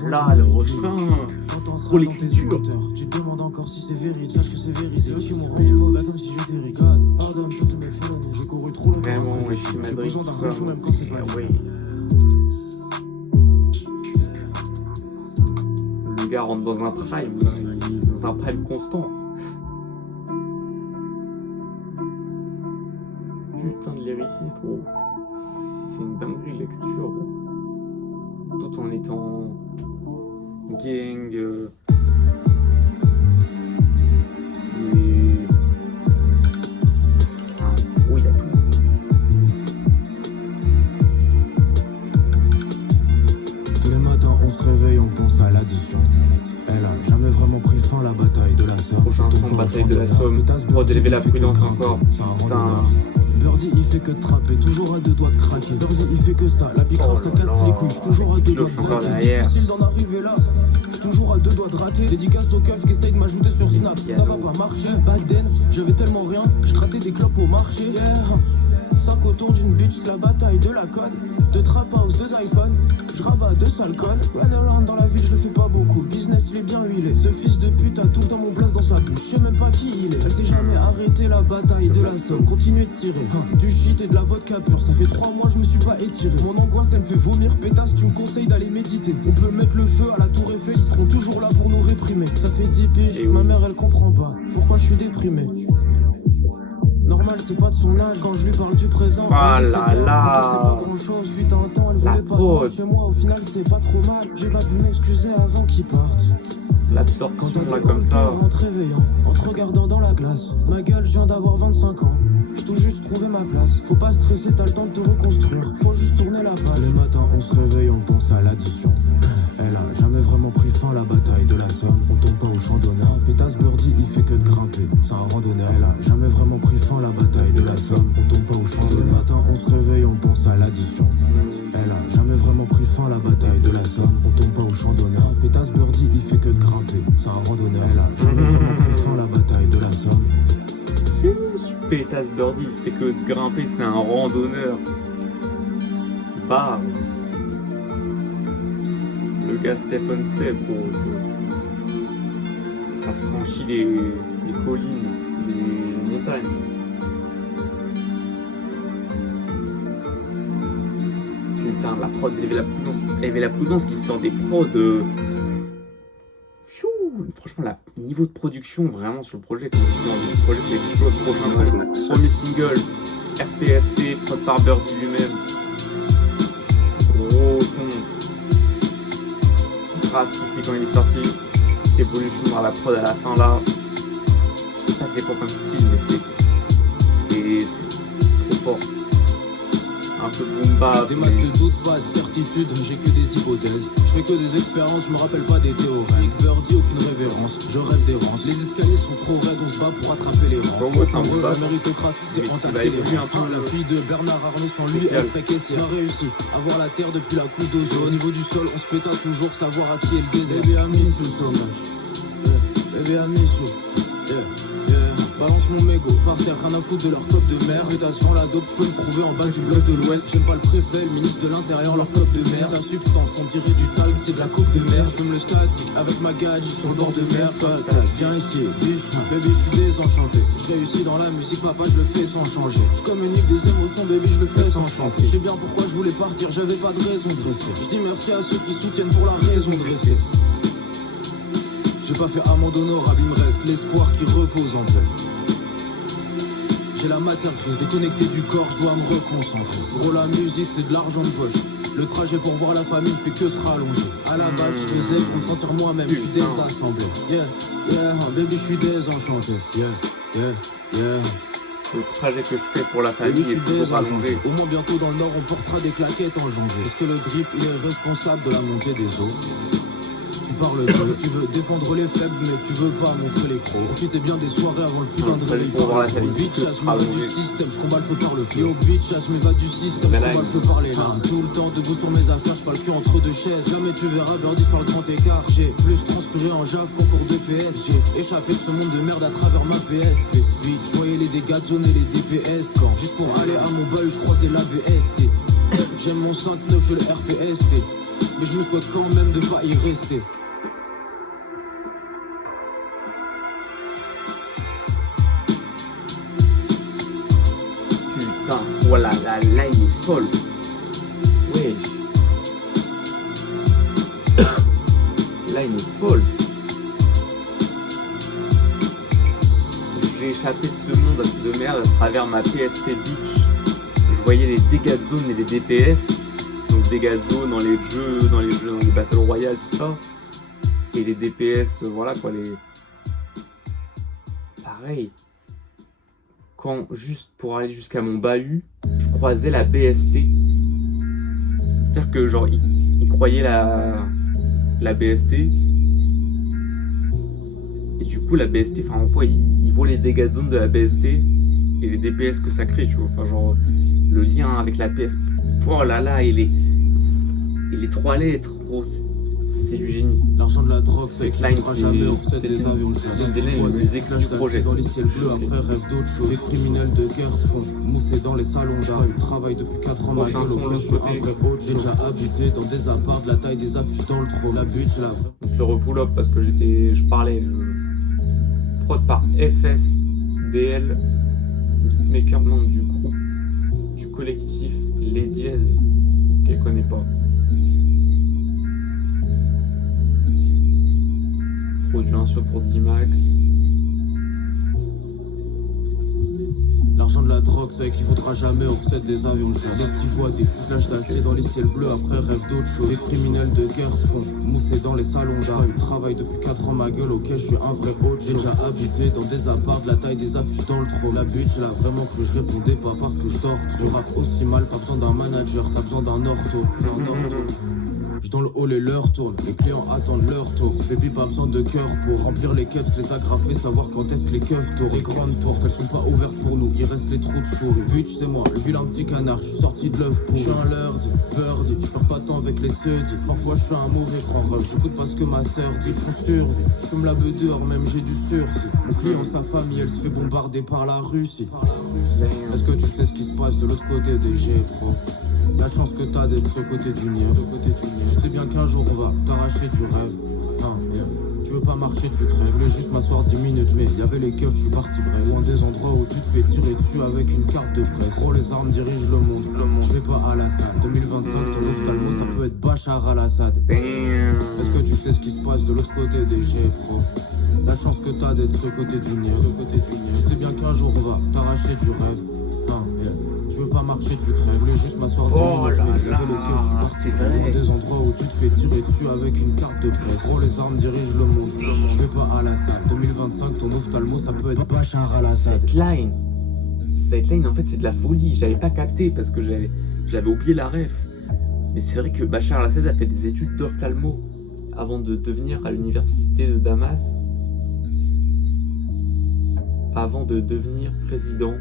là là, le refrain. T'entends ça Trop dans tes l'écriture. écouteurs. Tu te demandes encore si c'est véridique, sache que c'est véridique. Eux qui m'ont rendu mauvais comme si j'étais rigade. Pardonne toutes mes félonies, j'ai couru trop longtemps. Vraiment, après des ouais, chimères. J'ai Chimadric, besoin d'un tout ça. réchaud même quand c'est pas Ouais. l'hiver. Le gars rentre dans un prime, là. Il est dans un prime constant. Putain de lyriciste, gros. C'est une dinguerie l'écriture, gros. Tout en étant gang. Mais. Enfin, gros, il y a tout. Tous les matins on se réveille, on pense à l'addition. Elle a jamais vraiment pris fin la bataille de la Somme. Prochain son, bataille de la Somme. Prod, élever la prudence encore. Putain. Birdie il fait que de trapper, toujours à deux doigts de craquer. Birdie il fait que ça, la bicrave Oh ça là casse là. les couilles. J'suis toujours à deux doigts de encore craquer. derrière. Difficile d'en arriver là. J'suis toujours à deux doigts de rater. Dédicace au keuf qui essaye de m'ajouter sur Snap. Ça va pas marcher. Back then, j'avais tellement rien. J'grattais des clopes au marché. Yeah. 5 autour d'une bitch, c'est la bataille de la conne. De trap house, 2 iPhones, je rabats 2 sales connes. Run around dans la ville, je le fais pas beaucoup. Le business, il est bien huilé. Ce fils de pute a tout le temps mon place dans sa bouche. Je sais même pas qui il est. Elle s'est jamais arrêtée la bataille de la Somme. Continuez de tirer. Du shit et de la vodka pure. Ça fait 3 mois, je me suis pas étiré. Mon angoisse, elle me fait vomir. Pétasse, tu me conseilles d'aller méditer. On peut mettre le feu à la tour Eiffel, ils seront toujours là pour nous réprimer. Ça fait 10 piges, Et ma oui. mère, elle comprend pas. Pourquoi je suis déprimé. Normal, c'est pas de son âge quand je lui parle du présent. Ah Elle dit, là c'est bien, là. ok, c'est pas grand chose, fut un temps, elle La voulait pas de moi prod. chez moi. Au final, c'est pas trop mal. J'ai pas pu m'excuser avant qu'il parte. Quand L'absorption t'as là des comme ça. cœur en te réveillant, en te regardant dans la glace. Ma gueule, je viens d'avoir 25 ans. J'ai tout juste trouvé ma place. Faut pas stresser, t'as le temps de te reconstruire. Faut juste tourner la page. Les matins, on se réveille, on pense à l'addition. Elle a jamais vraiment pris fin la bataille de la Somme. On tombe pas au champ d'honneur. Pétasse Birdie, il fait que de grimper. C'est un randonneur. Elle a jamais vraiment pris fin la bataille de la Somme. On tombe pas au champ d'honneur. Les matins, on se réveille, on pense à l'addition. Elle a jamais vraiment pris fin la bataille de la Somme. On tombe pas au champ d'honneur. Pétasse Birdie, il fait que de grimper. C'est un randonneur. Elle a jamais vraiment pris fin la bataille de la Somme. Pétasse Birdie, il fait que de grimper, c'est un randonneur. Bars. Le gars step on step, gros. Ça franchit les collines, les montagnes. Putain, la prod, il y avait la prudence qui sort des prods. Chou, franchement, le niveau de production vraiment sur le projet, comme je disais en début de projet, c'est quelque chose. Prochain son, premier single, RPST, prod par Birdie lui-même. Gros son. Grave kiffé quand il est sorti. Évolution dans la prod à la fin là. Je sais pas c'est quoi comme style, mais c'est trop fort. un peu boom bap. Des masses de doute, pas de certitude, j'ai que des hypothèses. Je fais que des expériences, je me rappelle pas des théories. Birdie, aucune révérence, je rêve d'errance. Les escaliers sont trop raides, on se bat pour attraper les rangs. En gros, c'est un En boom gros, bap. la méritocratie, c'est Mais qui va entasser les évoluer un rangs. peu, La fille de Bernard Arnault, sans lui, social. elle serait caissière. On a réussi à voir la terre depuis la couche d'ozone. Au niveau du sol, on se péta toujours, savoir à qui est le désert. Baby, I miss you so much. Baby, I miss you. Yeah, yeah. Balance mon mégot par terre, rien à foutre de leur cop de mer. Mutation, la dope, tu peux me trouver en bas du bloc de l'ouest. J'aime pas le préfet, le ministre de l'intérieur, leur cop de mer. Ta substance, on dirait du talc, c'est de la coupe de mer. J'fume le statique avec ma gadget sur le bord de mer. Viens ici, biche, baby, je suis désenchanté. Je réussis dans la musique, papa, je le fais sans changer. Je communique des émotions, baby, je le fais sans chanter. Je sais bien pourquoi je voulais partir, j'avais pas de raison de rester. Je dis merci à ceux qui soutiennent pour la raison de rester. J'ai pas fait amende honorable, il me reste l'espoir qui repose en paix. J'ai la matière grise déconnectée du corps, je dois me reconcentrer. Gros, la musique c'est de l'argent de poche. Le trajet pour voir la famille fait que se rallonger. À la base je faisais pour me sentir moi-même, je suis désassemblé. Yeah, yeah, baby je suis désenchanté. Yeah, yeah, yeah. Le trajet que je fais pour la Baby, famille je est suis toujours désenchanté. allongé. Au moins bientôt dans le nord on portera des claquettes en janvier. Est-ce que le drip il est responsable de la montée des eaux? Tu parles peu, tu veux défendre les faibles mais tu veux pas montrer les crocs. Profitez bien des soirées avant le putain de réveil. Pour voir la famille, Bitch, que chasse sera mes vagues du allongé. système, je combat le feu par le feu. Yo bitch, chasse mes vagues du système, Mais je là, combat le feu par les larmes. Tout le temps debout sur mes affaires, je pas le cul entre deux chaises. Jamais tu verras Birdie faire le grand écart. J'ai plus transpiré en Jave qu'en cours de PS. J'ai échappé de ce monde de merde à travers ma PSP. Bitch, je voyais les dégâts de zone et les DPS. Quand juste pour aller à mon bahut, je croisais la BST. J'aime mon 5-9, je le RPST. Mais je me souhaite quand même de pas y rester. Putain, voilà, la line est folle. Wesh. Line est folle. J'ai échappé de ce monde de merde à travers ma PSP Beach. Je voyais les dégâts de zone et les DPS. Donc dégâts de zone dans les jeux, dans les Battle Royale, tout ça. Et les DPS, voilà quoi, les... Pareil. Quand, juste pour aller jusqu'à mon bahut, je croisais la BST. C'est-à-dire que genre, il croyait la BST. Et du coup, la BST, enfin, en fois, il voit les dégâts de zone de la BST et les DPS que ça crée, tu vois. Enfin, genre, le lien avec la PS. Oh là là, et les 3 lettres, gros, c'est du génie. L'argent de la drogue, c'est Cette qu'il line, faudra c'est jamais hors peut-être des avions de chasse. une des lignes les plus écrites du projet. Dans les ciels bleus, après rêve d'autre chose. Les criminels de guerre se font mousser dans les salons d'art. Ils travaillent depuis 4 ans, ma Prochain gueule, son, auquel l'autre je suis côté. un vrai autre. J'ai déjà habité dans des apparts de la taille des affiches dans le trône. La butte, c'est la vraie. On se le repull up parce que je parlais. Prod par FSDL, beatmaker membre du groupe, du collectif Les Dièses, qu'elle connaît pas. Produit un son pour D-Max. L'argent de la drogue, c'est qu'il faudra jamais hors des avions de chasse. Les petits voient des fuselages d'acier dans les ciels bleus, après rêve d'autre chose. Les criminels de guerre se font mousser dans les salons d'art. Ils travaillent depuis 4 ans, ma gueule, ok, je suis un vrai autre. J'ai déjà habité dans des apparts de la taille des affiches dans le trône. La bitch, elle a vraiment cru, je répondais pas parce que je dors. Tu rappes aussi mal, pas besoin d'un manager, t'as besoin d'un ortho. Je dans le hall et l'heure tourne, les clients attendent leur tour. Baby, pas besoin de cœur pour remplir les cups, les agrafer, savoir quand est-ce que les keufs tournent. Les grandes portes, elles sont pas ouvertes pour nous, il reste les trous de souris. Bitch, c'est moi, le vilain petit canard, je suis sorti de l'œuf pour. Je suis un lurdy, birdie, je perds pas de temps avec les seudis. Parfois je suis un mauvais, je prends rêve, j'écoute pas ce que ma sœur dit. Je survie, je fume la beuh dehors, même j'ai du sursis. Mon client, sa famille, elle se fait bombarder par la Russie. Est-ce que tu sais ce qui se passe de l'autre côté des jets, pro? La chance que t'as d'être de ce côté du Nier. Tu sais bien qu'un jour on va t'arracher du rêve. Non, yeah. Tu veux pas marcher, tu crèves. Je voulais juste m'asseoir 10 minutes, mais y avait les keufs, je suis parti bref. Loin des endroits où tu te fais tirer dessus avec une carte de presse. Oh, les armes dirigent le monde. Je vais pas à la salle. 2025, ton ophtalmo, ça peut être Bachar al-Assad. Est-ce que tu sais ce qui se passe de l'autre côté des jets, pro? La chance que t'as d'être de ce côté du Nier. Tu sais bien qu'un jour on va t'arracher du rêve. Non, yeah. Tu veux pas marcher, tu crèves. Je voulais juste m'asseoir 10 minutes, mais y'avait les keufs, je suis parti loin des endroits où tu te fais tirer dessus avec une carte de presse. Oh, les armes dirigent le monde. Je vais pas à la salle. 2025, ton ophtalmo, ça peut être Bachar al-Assad. Cette line, en fait, c'est de la folie. Je l'avais pas capté parce que J'avais oublié la ref. Mais c'est vrai que Bachar el-Assad a fait des études d'ophtalmo avant de devenir à l'université de Damas, avant de devenir président.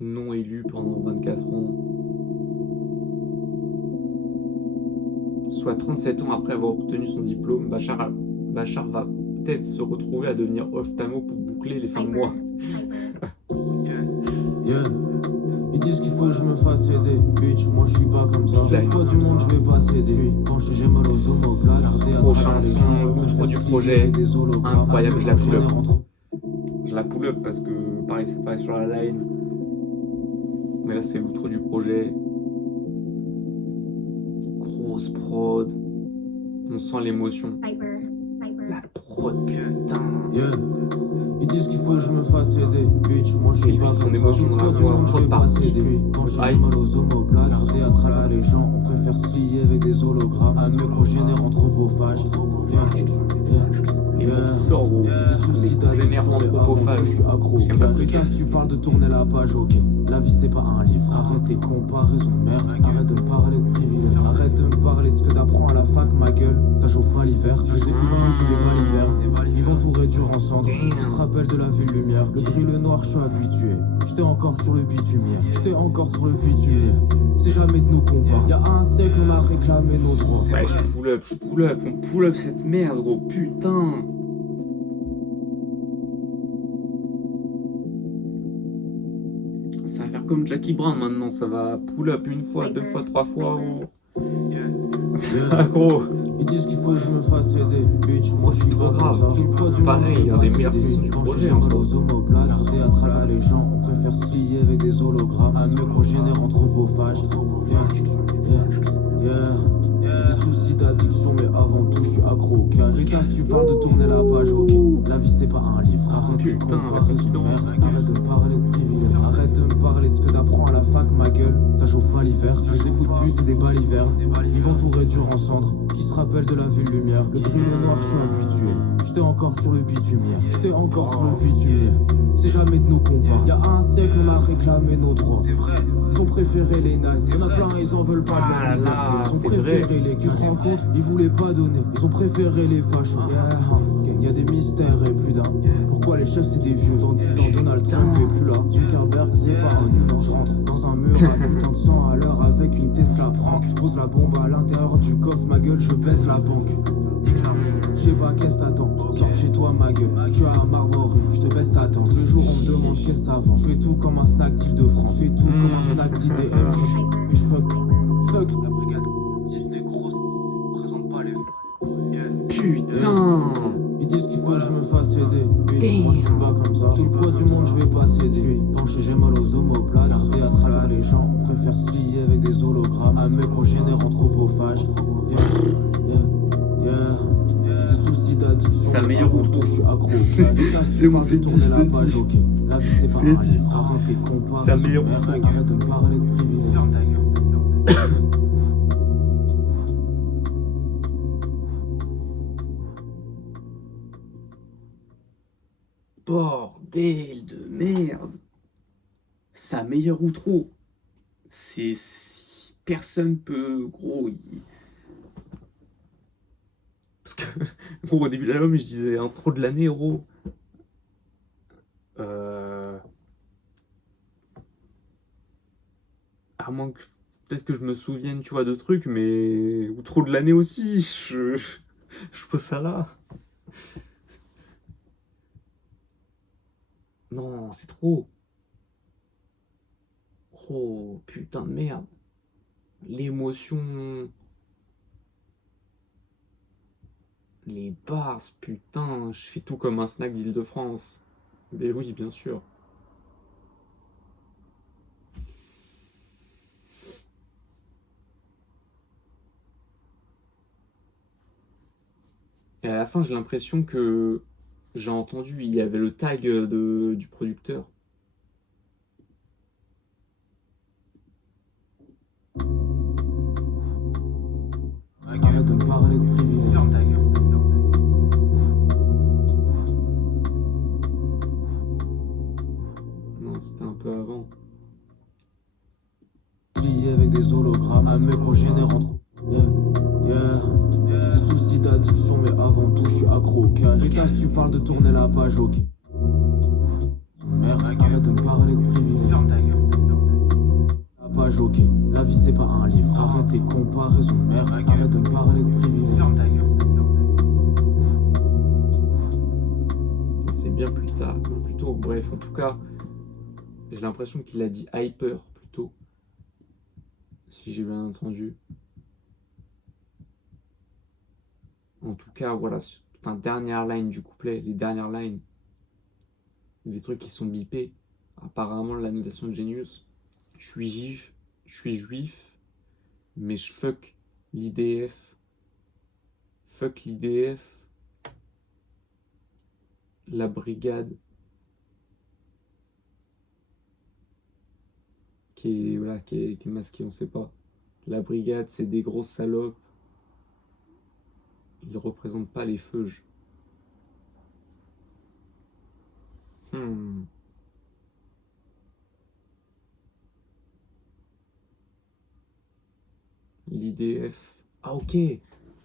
Non élu pendant 24 ans. Soit 37 ans après avoir obtenu son diplôme, Bachar va peut-être se retrouver à devenir ophtalmo pour boucler les fins de mois. Yeah. Ils disent qu'il faut que je me fasse aider. Bitch, moi je suis pas comme ça. J'ai le poids du monde, je vais pas céder. Quand j'ai mal aux omoplates, gardé à Prochain travers les son, gens, l'outro du préfère projet. skier des hologrammes. Incroyable, je la pull up. Entre- Je la pull up parce que pareil, c'est pareil sur la line. Mais là, c'est l'outro du projet. Grosse prod. On sent l'émotion. La prod, putain. Yeah. Ils disent qu'il faut que je me fasse aider. Bitch, moi je Et suis lui, pas son comme ça. émotion J'ai le dans la poids du voix, monde, je prod vais par pas qui. céder. Quand j'ai Aïe. mal aux omoplates, gardé à travers les gens, on préfère se lier avec des hologrammes. Un mec congénère anthropophages. Yeah. Et Yeah. qui sort, gros. Des Les soucis congénères d'addiction, mais avant tout, anthropophages. je suis accro. J'aime pas ce que Car c'est. tu parles de tourner la page, ok. La vie c'est pas un livre. Arrête tes comparaisons de merde. Arrête de me parler de privilèges. Arrête de me parler de ce que t'apprends à la fac, ma gueule. Ça chauffe pas l'hiver. Je les écoute plus, des pas l'hiver. Ils vont tout réduire en cendres. Qui se rappelle de la ville lumière. Le gris, le noir, je suis habitué. J'étais encore sur le bitumière. J'étais encore sur le bitumière. C'est jamais de nous compare. Y'a un siècle, on a réclamé nos droits. Ouais, je pull up, on pull up cette merde, gros, putain. Ça va faire comme Jackie Brown maintenant, ça va pull up une fois, deux fois, trois fois, gros. Yeah. Gros, Ils disent qu'il faut que je me fasse aider. Bitch, moi je c'est suis trop pas grave. comme ça. J'ai le poids du monde, Pareil, je vais un pas des meilleurs céder. sons du Quand projet, j'ai en mal soi. aux omoplates, gardé à travers les gens, on préfère se lier avec des hologrammes. Un mec congénère anthropophages. Yeah. J'ai des soucis d'addiction, mais avant tout, je suis accro au cash. Rétaf, tu parles de tourner la page, ok. La vie, c'est pas un livre. Arrête tes Putain, la comparaisons de confidence. merde. Arrête de me parler de privilèges. Arrête de me parler de ce que t'apprends à la fac, ma gueule. Ça chauffe pas l'hiver. Je les écoute plus, c'est des balivernes. Ils vont tout réduire en cendres. Qui se rappelle de la ville lumière. Le gris, le noir, je suis habitué. J'étais encore sur le bitumière. J'étais encore sur le bitumière. C'est jamais de nous compare. Y'a un siècle, on a réclamé nos droits. Ils ont préféré les nazis. Y'en a plein, ils en veulent pas de Ah la liberté. là, Ils ont c'est préféré vrai. les. Tu te rends compte? Ils voulaient pas donner. Ils ont préféré les fachos. Yeah. Y a des mystères et plus d'un. Pourquoi les chefs c'est des vieux? Dans 10 ans, Donald Trump est plus là. Zuckerberg, c'est pas un humain. Je rentre dans un mur à putain de sang à l'heure avec une Tesla prank. Je pose la bombe à l'intérieur du coffre, ma gueule, je baisse la banque. Je sais pas qu'est-ce t'attends, sors de chez toi ma gueule. Je suis à Marbury, je te baisse ta tente. Tous les jours on me demande qu'est-ce que ça vend. Je fais tout comme un snack d'Île-de-France. Je fais tout comme un snack d'IDM. Et je fuck la brigade. Si c'était gros, présente pas les. Putain. Ils disent qu'il faut que je me fasse aider. Bitch, moi je suis pas comme ça. Tout le poids du monde, je vais pas céder. Penché, j'ai mal aux omoplates. Gardé à travers les gens, on préfère se lier avec des hologrammes. Un mec congénère anthropophages. Yeah. J'ai des soucis d'addiction. Sa mais meilleure avant route. tout, je suis accro au cash. C'est bon, Pas c'est de tourner dit, la c'est page, dit. ok. La vie c'est pas C'est un dit. livre. Arrête tes comparaisons Sa de meilleure merde. route. Arrête de me parler de privilèges. Bordel de merde. Sa meilleure outro. C'est... Personne peut... Gros, Parce que, gros, au début de l'album, je disais intro de l'année, gros. À moins que... Peut-être que je me souvienne, tu vois, de trucs, mais... Outro de l'année aussi, je pose ça là. Non, c'est trop. Oh, putain de merde. L'émotion. Les bars, putain. Je fais tout comme un snack d'Île-de-France. Mais oui, bien sûr. Et à la fin, j'ai l'impression que j'ai entendu, il y avait le tag du producteur. Arrête de me parler de privilèges. jamais qu'on génère entre. Yeah. Des soucis d'addiction, mais avant tout, je suis accro au cash. Pétasse, tu parles de tourner la page, ok. Merde, arrête de me parler de privilèges. La page, ok. La vie, c'est pas un livre. Arrête tes comparaisons, merde. Arrête de me parler de privilèges. C'est bien plus tard, non plus tôt. Bref, en tout cas, j'ai l'impression qu'il a dit hyper plutôt. Si j'ai bien entendu. En tout cas, voilà, putain, dernière line du couplet, les dernières lines, des trucs qui sont bipés. Apparemment, la notation de Genius, je suis juif, mais je fuck l'IDF. Fuck l'IDF, la brigade, qui est masquée, on sait pas. La brigade, c'est des grosses salopes. Ils représentent pas les feuges. L'IDF. Ah ok,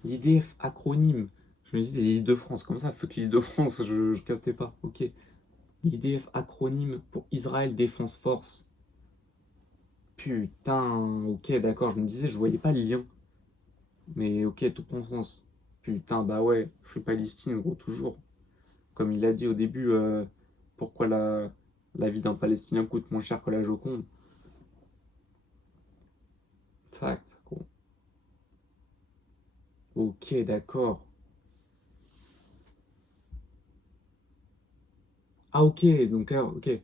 l'IDF acronyme. Je me dis l'Île-de-France, comme ça, fuck l'Île-de-France, je captais pas. Ok. L'IDF acronyme pour Israel Defense Force. Putain, ok, d'accord, je me disais, je voyais pas le lien. Mais ok, tout prend sens. Putain, bah ouais, Free Palestine, gros, toujours. Comme il a dit au début, pourquoi la vie d'un Palestinien coûte moins cher que la Joconde. Fact, gros. Ok, d'accord. Ah ok, donc ok.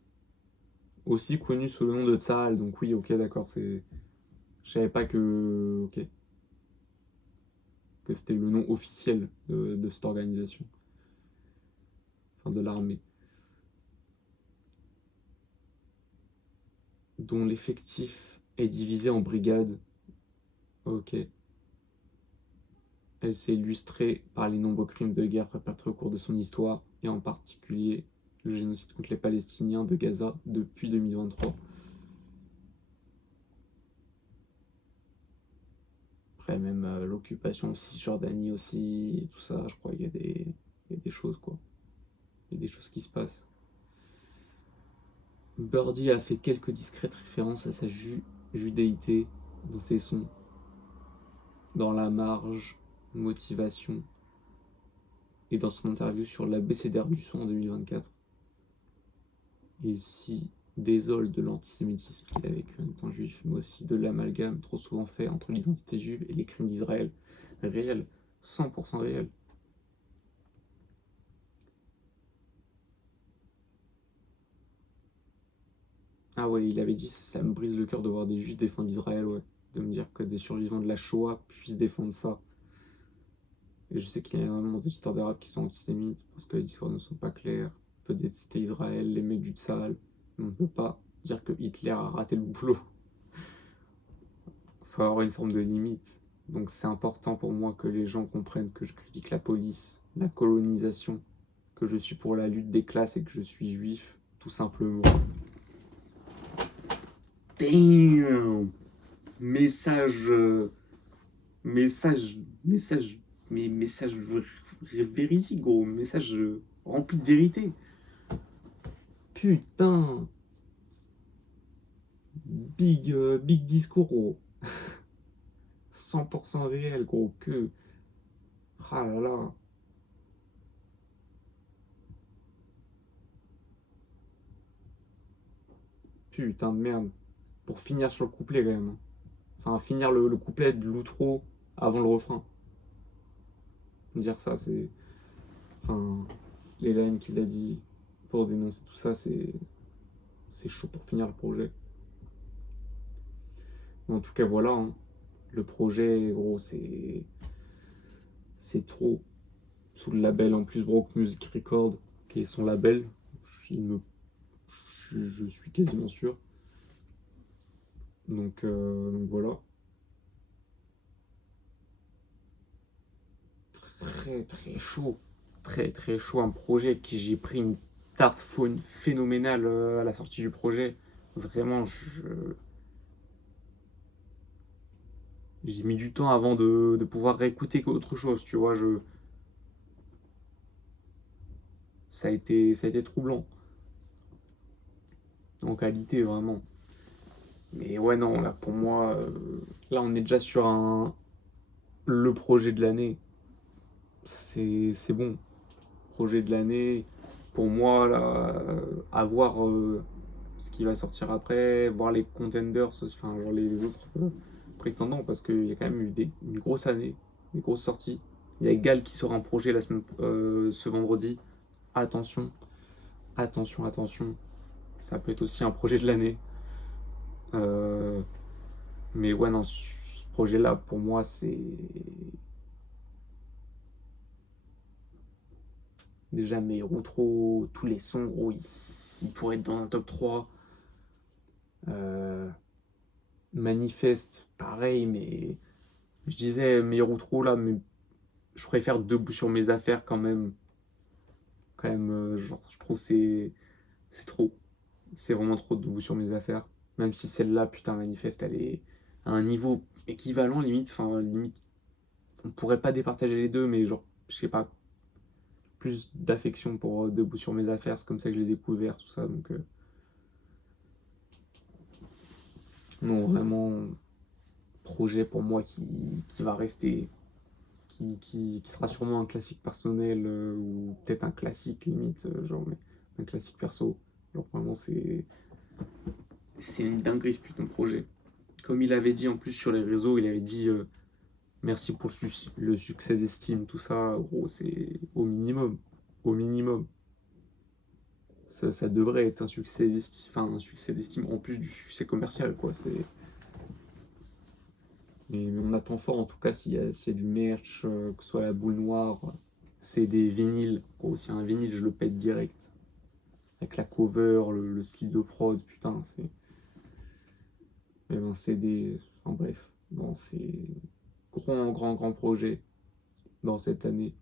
Aussi connu sous le nom de Tsahal, donc oui, ok, d'accord, c'est... Je savais pas que... Ok. Que c'était le nom officiel de cette organisation. Enfin, de l'armée. Dont l'effectif est divisé en brigades. Ok. Elle s'est illustrée par les nombreux crimes de guerre perpétrés au cours de son histoire, et en particulier le génocide contre les Palestiniens de Gaza depuis 2023. Après, même l'occupation de Cisjordanie aussi, tout ça, je crois qu'il y a des choses, quoi. Il y a des choses qui se passent. Birdie a fait quelques discrètes références à sa judéité dans ses sons, dans la marge, motivation, et dans son interview sur l'abécédaire du son en 2024. Il s'y désole de l'antisémitisme qu'il a vécu en étant juif, mais aussi de l'amalgame trop souvent fait entre l'identité juive et les crimes d'Israël. Réel, 100% réel. Ah ouais, il avait dit ça me brise le cœur de voir des juifs défendre Israël, ouais. De me dire que des survivants de la Shoah puissent défendre ça. Et je sais qu'il y a énormément d'auditeurs d'Arabes qui sont antisémites parce que les discours ne sont pas clairs. On peut détester Israël, les mecs du Tsahal, mais on ne peut pas dire que Hitler a raté le boulot. Il faut avoir une forme de limite. Donc c'est important pour moi que les gens comprennent que je critique la police, la colonisation, que je suis pour la lutte des classes et que je suis juif, tout simplement. Damn! Message... message véridique, gros. Message rempli de vérité. Putain! Big discours, gros. 100% réel, gros. Que... Ah là là. Putain de merde. Pour finir sur le couplet, quand même. Enfin, finir le couplet de l'outro avant le refrain. Dire ça, c'est... Enfin, les lines qu'il a dit pour dénoncer tout ça, c'est chaud pour finir le projet. En tout cas, voilà. Hein. Le projet, gros, c'est trop. Sous le label, en plus, Broke Music Record, qui est son label. Je suis quasiment sûr. Donc voilà. Très très chaud. Très très chaud. Un projet qui j'ai pris une tarte faune phénoménale à la sortie du projet. Vraiment, J'ai mis du temps avant de pouvoir réécouter autre chose, tu vois. Ça a été troublant. En qualité, vraiment. Mais ouais, non, là, pour moi, là, on est déjà sur le projet de l'année. C'est bon. Projet de l'année. Pour moi, là, à voir ce qui va sortir après, voir les contenders, enfin, genre les autres prétendants, parce qu'il y a quand même eu une grosse année, une grosse sortie. Il y a Gal qui sort un projet ce vendredi. Attention, attention, attention. Ça peut être aussi un projet de l'année. Euh, mais ouais, non, ce projet-là, pour moi, c'est. Déjà, mes Routro, tous les sons, gros, ils pourraient être dans un top 3. Euh, Manifeste, pareil, mais je disais mes Routro là, mais je préfère Debout sur mes affaires quand même. Quand même, genre, je trouve que c'est trop. C'est vraiment trop Debout sur mes affaires. Même si celle-là, putain, Manifeste, elle est à un niveau équivalent, limite. Enfin, limite, on pourrait pas départager les deux, mais genre, je sais pas, plus d'affection pour Debout sur mes affaires. C'est comme ça que je l'ai découvert, tout ça. Donc, non, vraiment, projet pour moi qui va rester, qui sera sûrement un classique personnel ou peut-être un classique limite, genre, mais un classique perso. Genre, vraiment, c'est une dinguerie ce putain de projet. Comme il avait dit en plus sur les réseaux, il avait dit merci pour le succès d'estime, tout ça. Gros, c'est au minimum. Au minimum. Ça devrait être un succès d'estime, enfin un succès d'estime en plus du succès commercial, quoi. Mais on attend fort en tout cas s'il y a du merch, que ce soit la boule noire, c'est des vinyles. Gros, s'il y a un vinyle, je le pète direct. Avec la cover, le style de prod, putain, c'est. Même un CD, enfin bref. Non, c'est grand, grand, grand projet dans cette année.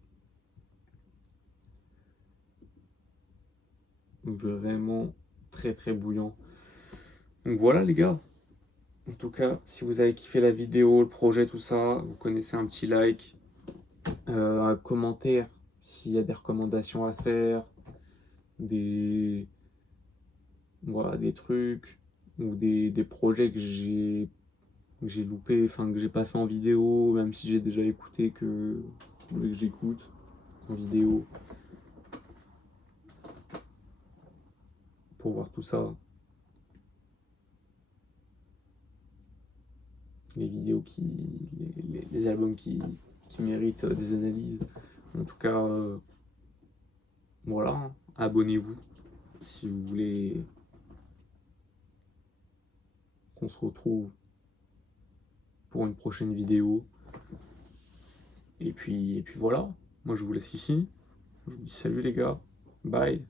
Vraiment très, très bouillant. Donc voilà les gars. En tout cas, si vous avez kiffé la vidéo, le projet, tout ça, vous connaissez un petit like, un commentaire s'il y a des recommandations à faire, des, voilà, des trucs ou des projets que j'ai loupé, enfin que j'ai pas fait en vidéo, même si j'ai déjà écouté que vous voulez que j'écoute en vidéo pour voir tout ça. Les vidéos les albums qui méritent des analyses. En tout cas, voilà, hein. Abonnez-vous si vous voulez qu'on se retrouve pour une prochaine vidéo. Et puis voilà, moi je vous laisse ici. Je vous dis salut les gars, bye.